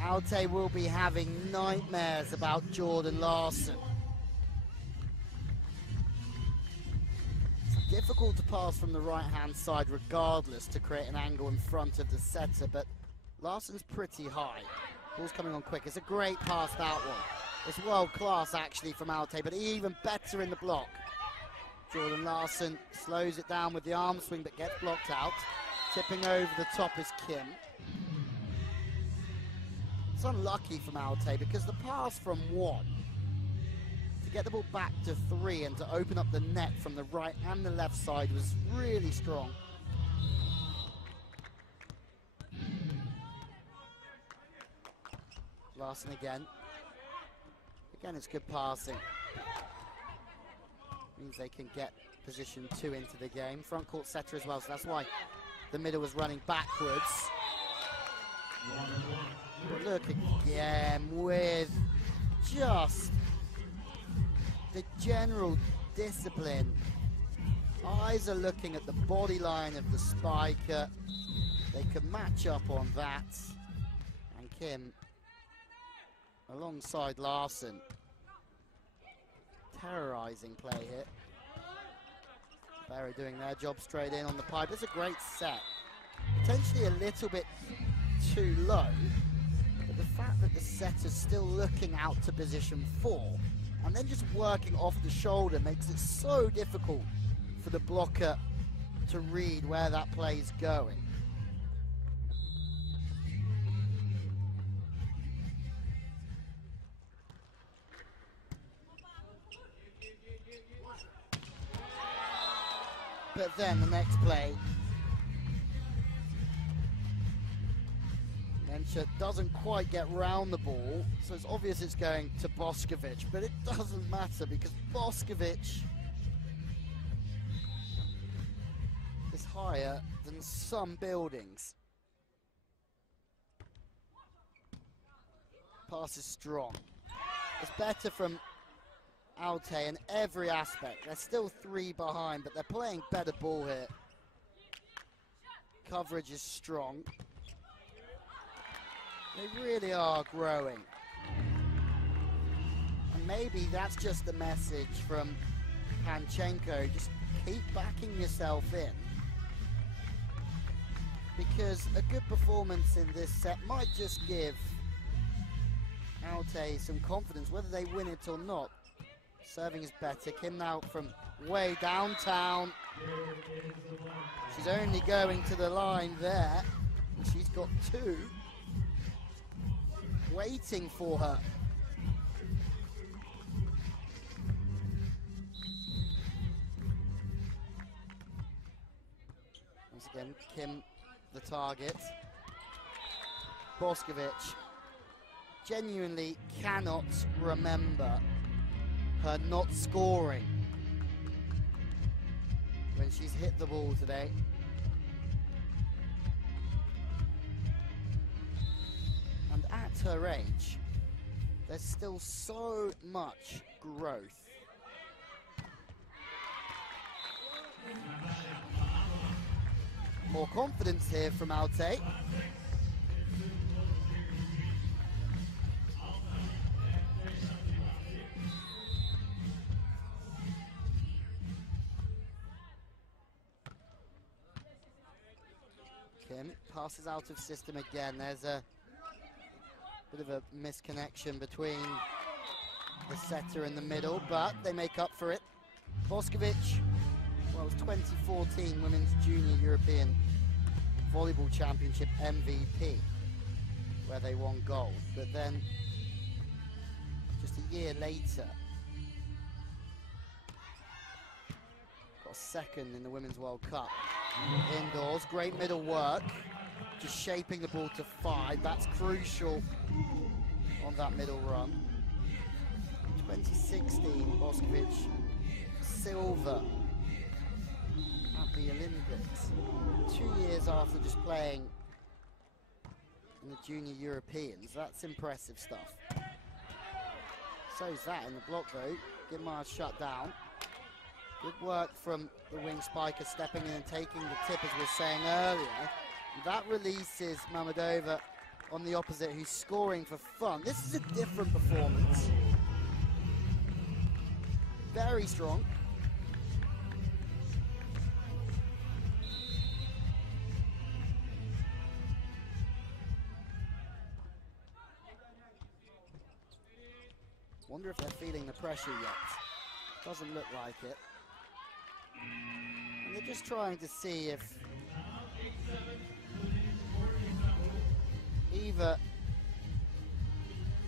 Altay will be having nightmares about Jordan Larson. It's difficult to pass from the right-hand side regardless to create an angle in front of the setter, but Larson's pretty high. Ball's coming on quick. It's a great pass, that one. It's world class actually from Altay, but even better in the block. Jordan Larson slows it down with the arm swing, but gets blocked out. Tipping over the top is Kim. It's unlucky from Altay because the pass from 1 to get the ball back to 3 and to open up the net from the right and the left side was really strong. Larson again. Again, it's good passing. Means they can get position 2 into the game. Front court setter as well, so that's why the middle was running backwards. But look again with just the general discipline. Eyes are looking at the body line of the spiker. They can match up on that. And Kim, alongside Larson, terrorizing play here. Barry doing their job straight in on the pipe. It's a great set. Potentially a little bit too low, but the fact that the setter's still looking out to position 4 and then just working off the shoulder makes it so difficult for the blocker to read where that play's going. But then the next play, Mencha doesn't quite get round the ball, so it's obvious it's going to Boscovich, but it doesn't matter because Boscovich is higher than some buildings. Pass is strong. It's better from Altay in every aspect. They're still 3 behind, but they're playing better ball here. Coverage is strong. They really are growing. And maybe that's just the message from Panchenko. Just keep backing yourself in. Because a good performance in this set might just give Altay some confidence, whether they win it or not. Serving is better. Kim now from way downtown. She's only going to the line there. And she's got 2 waiting for her. Once again, Kim the target. Boscovich genuinely cannot remember her not scoring when she's hit the ball today. And at her age, there's still so much growth. More confidence here from Altay. Kim passes out of system again. There's a bit of a misconnection between the setter and the middle, but they make up for it. Boscovich, well, it was 2014 Women's Junior European Volleyball Championship MVP, where they won gold. But then, just a year later, got 2nd in the Women's World Cup. Indoors, great middle work, just shaping the ball to 5. That's crucial on that middle run. 2016, Boscovich, silver at the Olympics. 2 years after just playing in the Junior Europeans. That's impressive stuff. So's that in the block though. Gimar shut down. Good work from the wing spiker, stepping in and taking the tip, as we were saying earlier. That releases Mamedova on the opposite, who's scoring for fun. This is a different performance. Very strong. Wonder if they're feeling the pressure yet. Doesn't look like it. And they're just trying to see if either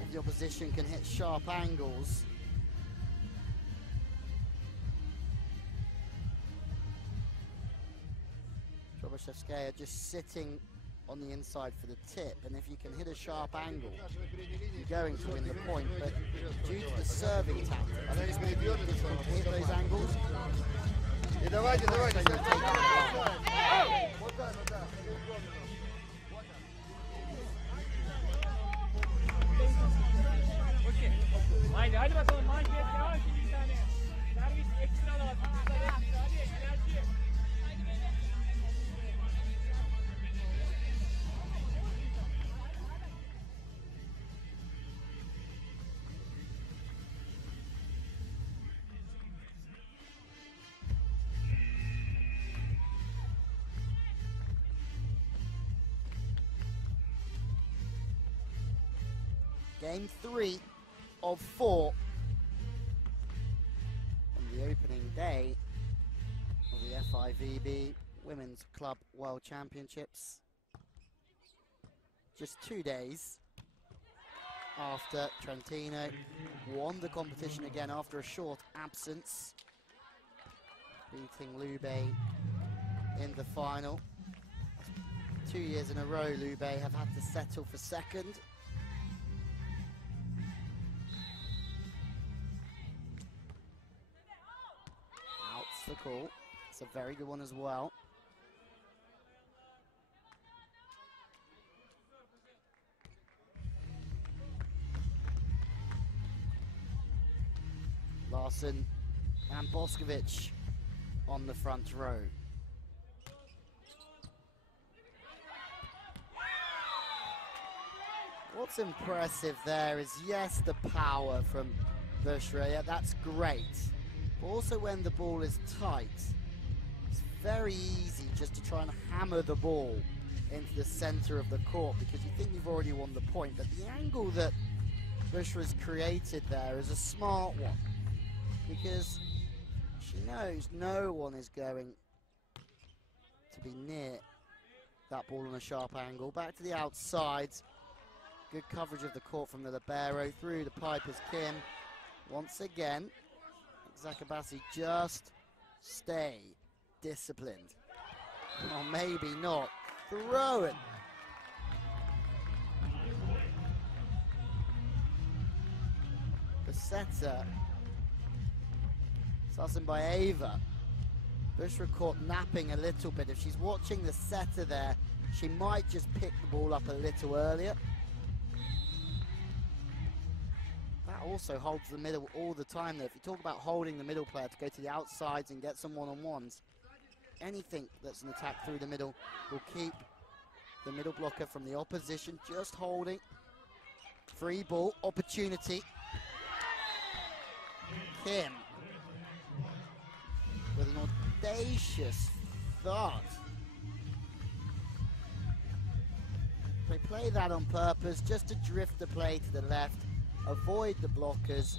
of the opposition can hit sharp angles. Trobashevskaya just sitting on the inside for the tip, and if you can hit a sharp angle, you're going to win the point. But due to the serving tactics, it's really difficult to hit those angles. И давайте, давайте. So you're taking it wrong. Вот так, вот так. Haydi hadi bakalım manşet devam şimdi bir tane. Servis ekstra lazım. Hadi enerji. Game 3 of 4 on the opening day of the FIVB Women's Club World Championships. Just 2 days after Trentino won the competition again after a short absence, beating Lube in the final. 2 years in a row, Lube have had to settle for second. The call. It's a very good one as well. Larson and Boscovich on the front row. What's impressive there is, yes, the power from Vitra, that's great. Also, when the ball is tight, it's very easy just to try and hammer the ball into the center of the court because you think you've already won the point. But the angle that Vitra has created there is a smart one because she knows no one is going to be near that ball on a sharp angle. Back to the outside. Good coverage of the court from the libero through the Piper's Kim. Once again, Eczacibasi, just stay disciplined. Or maybe not. Throw it. The setter. Sussing by Ava. Vitra caught napping a little bit. If she's watching the setter there, she might just pick the ball up a little earlier. Also holds the middle all the time though. If you talk about holding the middle player to go to the outsides and get some one-on-ones, anything that's an attack through the middle will keep the middle blocker from the opposition. Just holding. Free ball, opportunity. Kim with an audacious thought. They play that on purpose just to drift the play to the left. Avoid the blockers,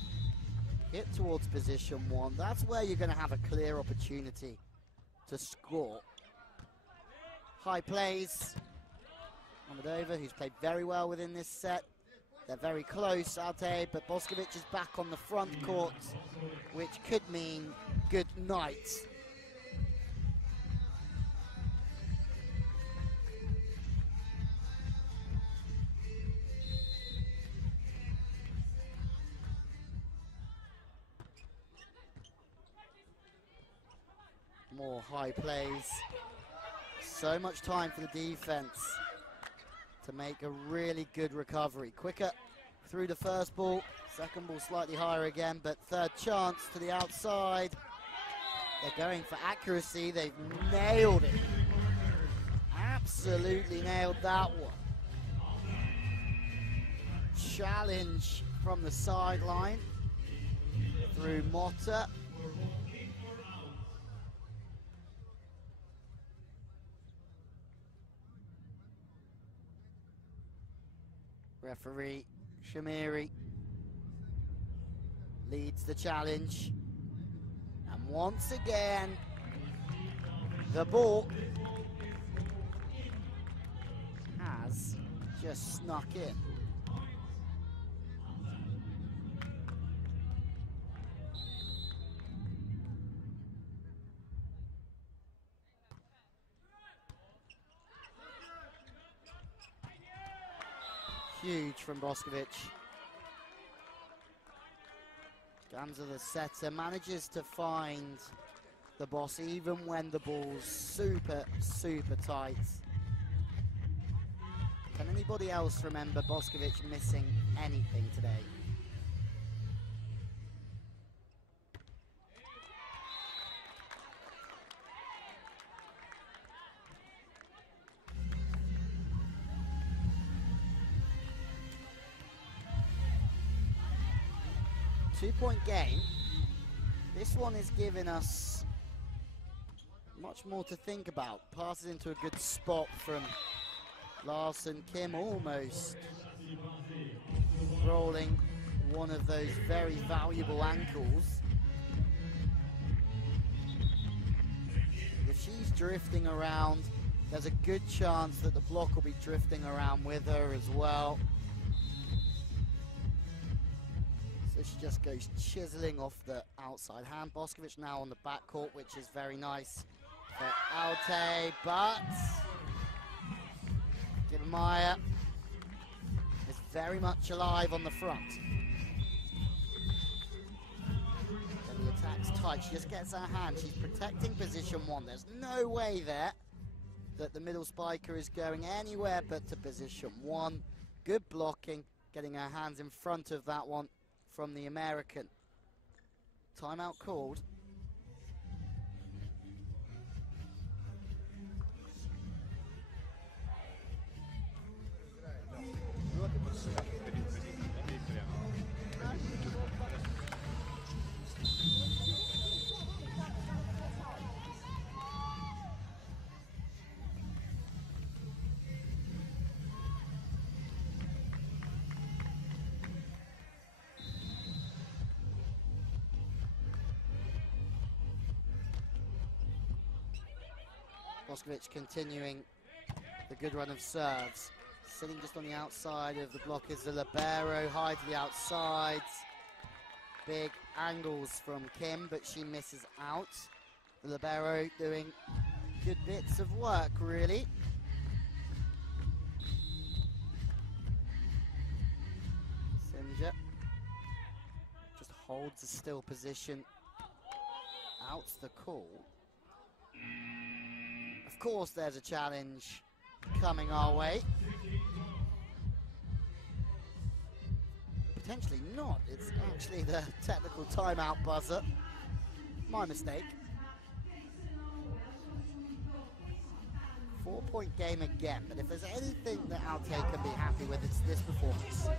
hit towards position 1. That's where you're going to have a clear opportunity to score. High plays. Amadova, who's played very well within this set. They're very close, Altay, but Boscovich is back on the front court, which could mean good night. More high plays. So much time for the defense to make a really good recovery. Quicker through the first ball. Second ball slightly higher again, but third chance to the outside. They're going for accuracy. They've nailed it. Absolutely nailed that one. Challenge from the sideline through Motta. Referee Shamiri leads the challenge. And once again, the ball has just snuck in. huge from Boscovich. Gamza, the setter, manages to find the boss even when the ball's super, super tight. Can anybody else remember Boscovich missing anything today? Two-point game. This one is giving us much more to think about. Passes into a good spot from Larson. Kim almost rolling one of those very valuable ankles. If she's drifting around, there's a good chance that the block will be drifting around with her as well. So she just goes chiseling off the outside hand. Boscovich now on the backcourt, which is very nice for Altay, but Gibbermeyer is very much alive on the front. And the attack's tight. She just gets her hand. She's protecting position one. There's no way there that the middle spiker is going anywhere but to position one. Good blocking, getting her hands in front of that one from the American. Timeout called. Boscovich continuing the good run of serves. Sitting just on the outside of the block is the libero, high to the outsides. Big angles from Kim, but she misses out. The libero doing good bits of work, really. Simja just holds a still position. Out's the call. Of course, there's a challenge coming our way. Potentially not. It's actually the technical timeout buzzer. My mistake. 4-point game again, but if there's anything that Altay can be happy with, it's this performance.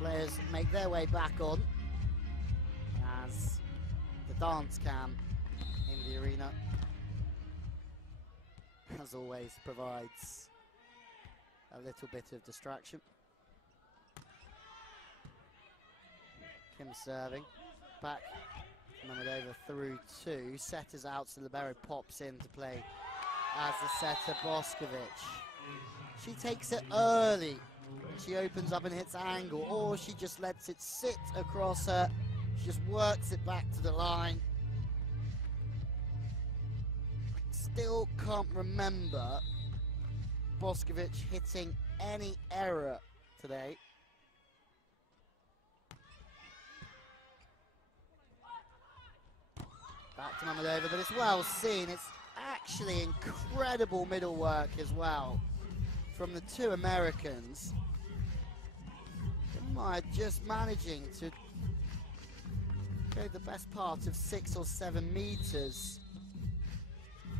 Players make their way back on as the dance cam in the arena, as always, provides a little bit of distraction. Kim serving, back, numbered over through two. Setter's out, so libero pops in to play as the setter, Boscovich. She takes it early. She opens up and hits angle, or she just lets it sit across her. She just works it back to the line. Still can't remember Boscovich hitting any error today. Back to Mamadova, but it's well seen. It's actually incredible middle work as well from the two Americans. Just managing to go the best part of 6 or 7 meters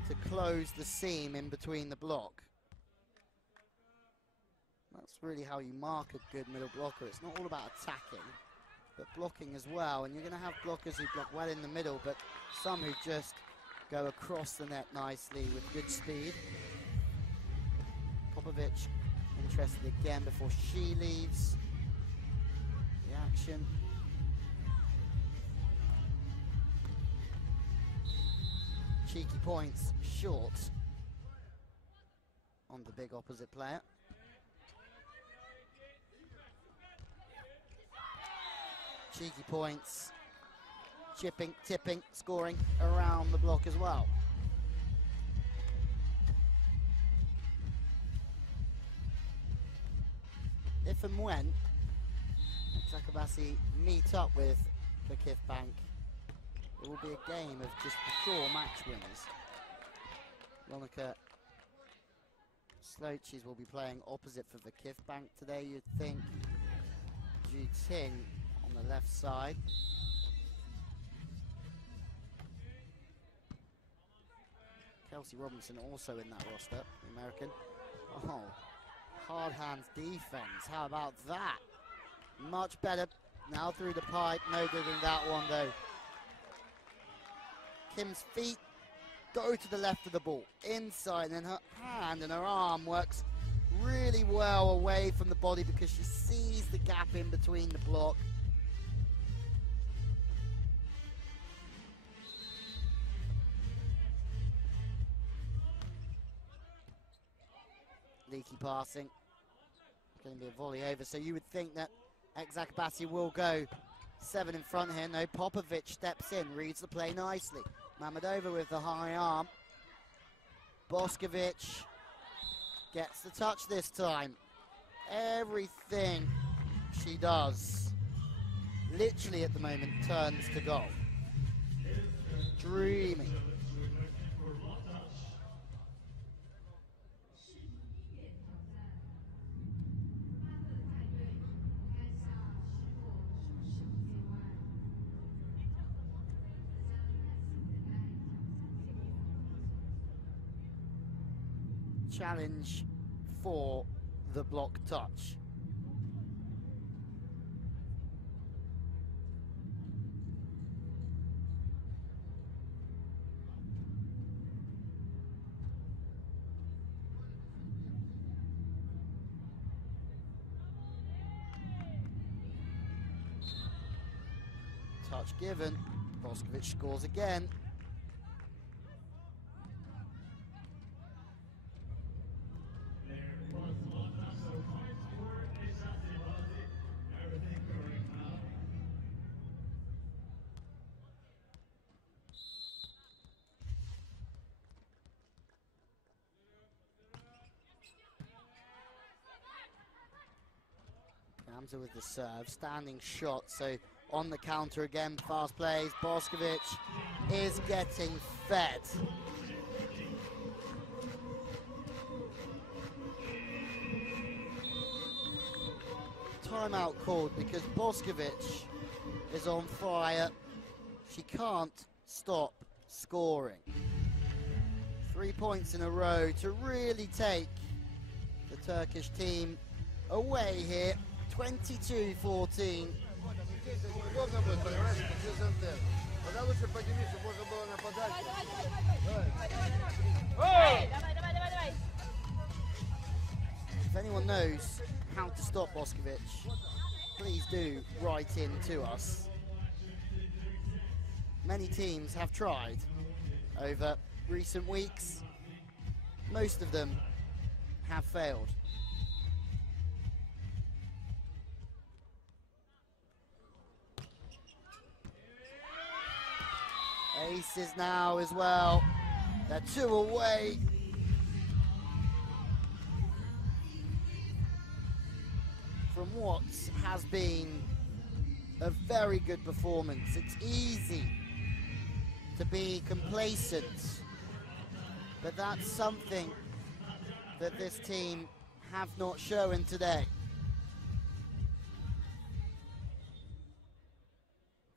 to close the seam in between the block. That's really how you mark a good middle blocker. It's not all about attacking, but blocking as well. And you're going to have blockers who block well in the middle, but some who just go across the net nicely with good speed. Boscovich interested again before she leaves the action. Cheeky points short on the big opposite player. Cheeky points, chipping, tipping, scoring around the block as well. If and when Eczacibasi meet up with the KIF Bank, it will be a game of just pure match winners. Monica Sloches will be playing opposite for the KIF Bank today, you'd think. Ju Ting on the left side. Kelsey Robinson also in that roster, the American. Oh, hard hands defense, how about that? Much better, now through the pipe, no good in that one though. Kim's feet go to the left of the ball, inside, and her hand and her arm works really well away from the body because she sees the gap in between the block. Leaky passing, going to be a volley over, so you would think that Eczacibasi will go 7 in front here. No, Popovic steps in, reads the play nicely. Mamedova with the high arm. Boscovich gets the touch this time. Everything she does, literally at the moment, turns to goal. Dreaming. Challenge for the block touch. Touch given. Boscovich scores again. With the serve, standing shot, so on the counter again, fast plays. Boscovich is getting fed. Timeout called because Boscovich is on fire. She can't stop scoring. 3 points in a row to really take the Turkish team away here. 22-14. Удобно будет, понимаешь, через антенну. Тогда лучше подними, чтобы можно было нападать. If anyone knows how to stop Boscovich, please do write in to us. Many teams have tried over recent weeks. Most of them have failed. Aces now as well. They're 2 away. From what has been a very good performance. It's easy to be complacent, but that's something that this team have not shown today.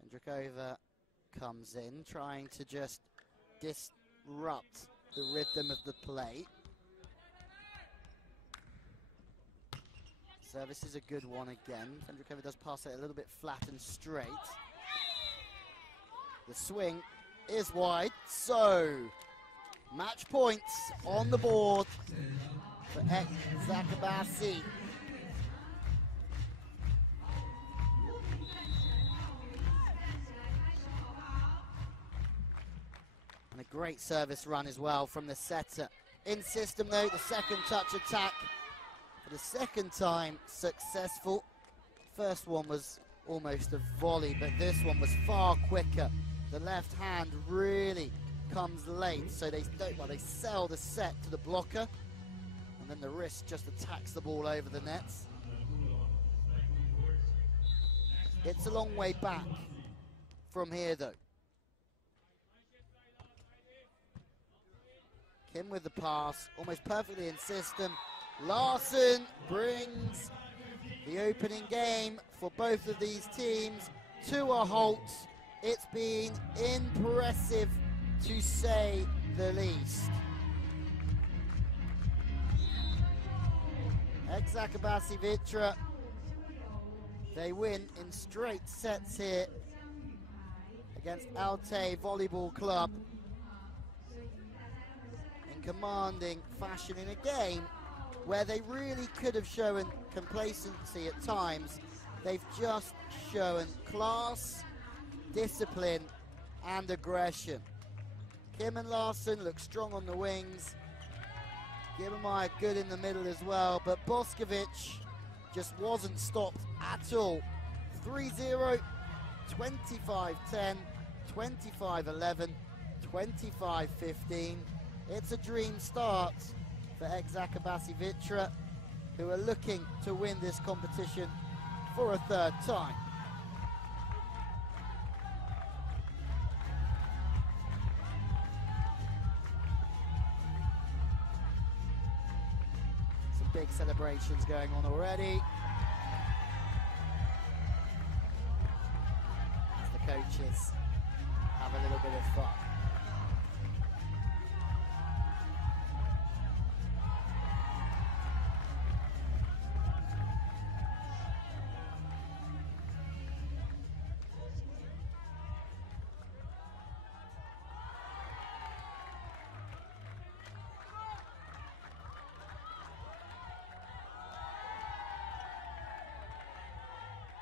Hendrikova comes in, trying to just disrupt the rhythm of the play. Service is a good one again. Fendrikova does pass it a little bit flat and straight. The swing is wide, so match points on the board for Eczacibasi. And a great service run as well from the setter. In system though, the second touch attack for the second time successful. First one was almost a volley, but this one was far quicker. The left hand really comes late, so they sell the set to the blocker, and then the wrist just attacks the ball over the nets. It's a long way back from here though. Kim with the pass, almost perfectly in system. Larsson brings the opening game for both of these teams to a halt. It's been impressive to say the least. Eczacibasi Vitra, they win in straight sets here against Altay Volleyball Club in commanding fashion in a game where they really could have shown complacency at times. They've just shown class, discipline and aggression. Kim and Larsson look strong on the wings. Gilmire good in the middle as well, but Boscovich just wasn't stopped at all. 3-0, 25-10, 25-11, 25-15. It's a dream start for Eczacibasi Vitra, who are looking to win this competition for a third time. Some big celebrations going on already. As the coaches have a little bit of fun.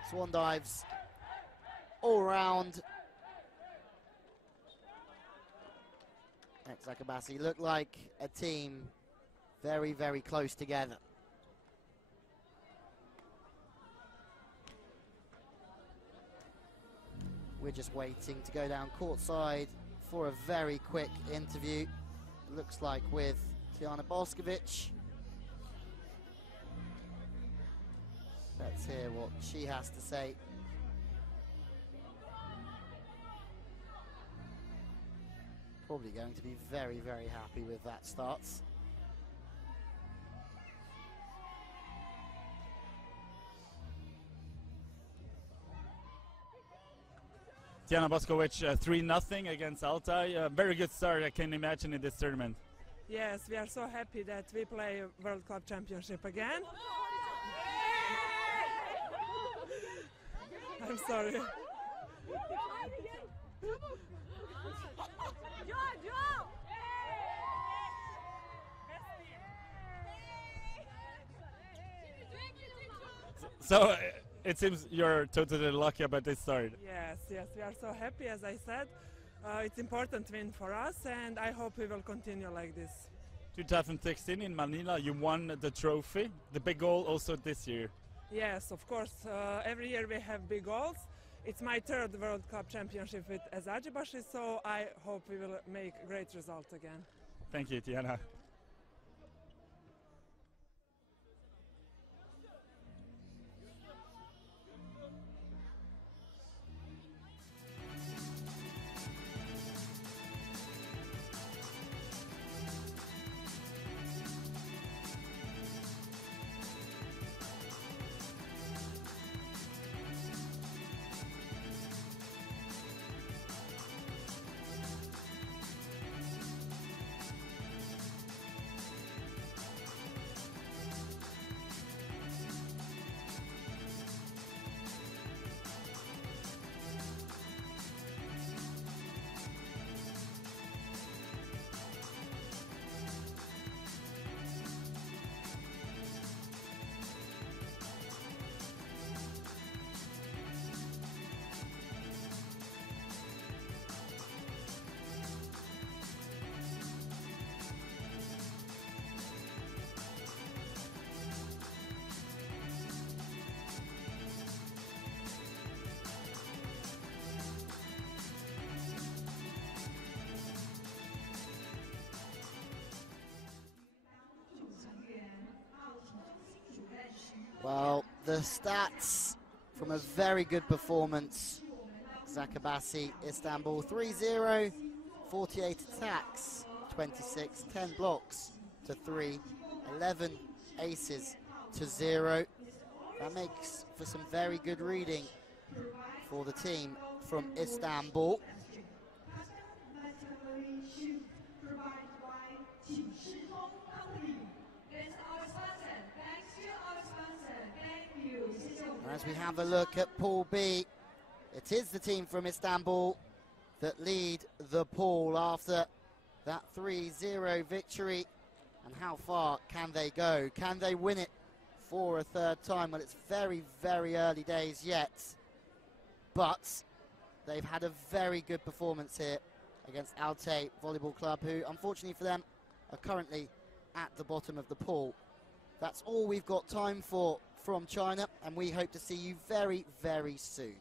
Swan dives all round. Eczacibasi look like a team very, very close together. We're just waiting to go down courtside for a very quick interview. Looks like with Tiana Boscovich. Let's hear what she has to say. Probably going to be very, very happy with that start. Tiana Boscovich, 3-0 against Altay. Very good start, I can imagine, in this tournament. Yes, we are so happy that we play World Club Championship again. I'm sorry. So it seems you're totally lucky about this start. Yes, yes, we are so happy, as I said. It's important win for us, and I hope we will continue like this. 2016 in Manila, you won the trophy. The big goal also this year. Yes, of course. Every year we have big goals. It's my third World Cup championship with Eczacibasi, so I hope we will make great results again. Thank you, Tiana. Well, the stats from a very good performance. Eczacibasi, Istanbul 3-0, 48 attacks, 26, 10 blocks to 3, 11 aces to 0. That makes for some very good reading for the team from Istanbul. As we have a look at Pool B, it is the team from Istanbul that lead the pool after that 3-0 victory. And how far can they go? Can they win it for a third time? Well, it's very, very early days yet. But they've had a very good performance here against Altay Volleyball Club, who, unfortunately for them, are currently at the bottom of the pool. That's all we've got time for from China, and we hope to see you very, very soon.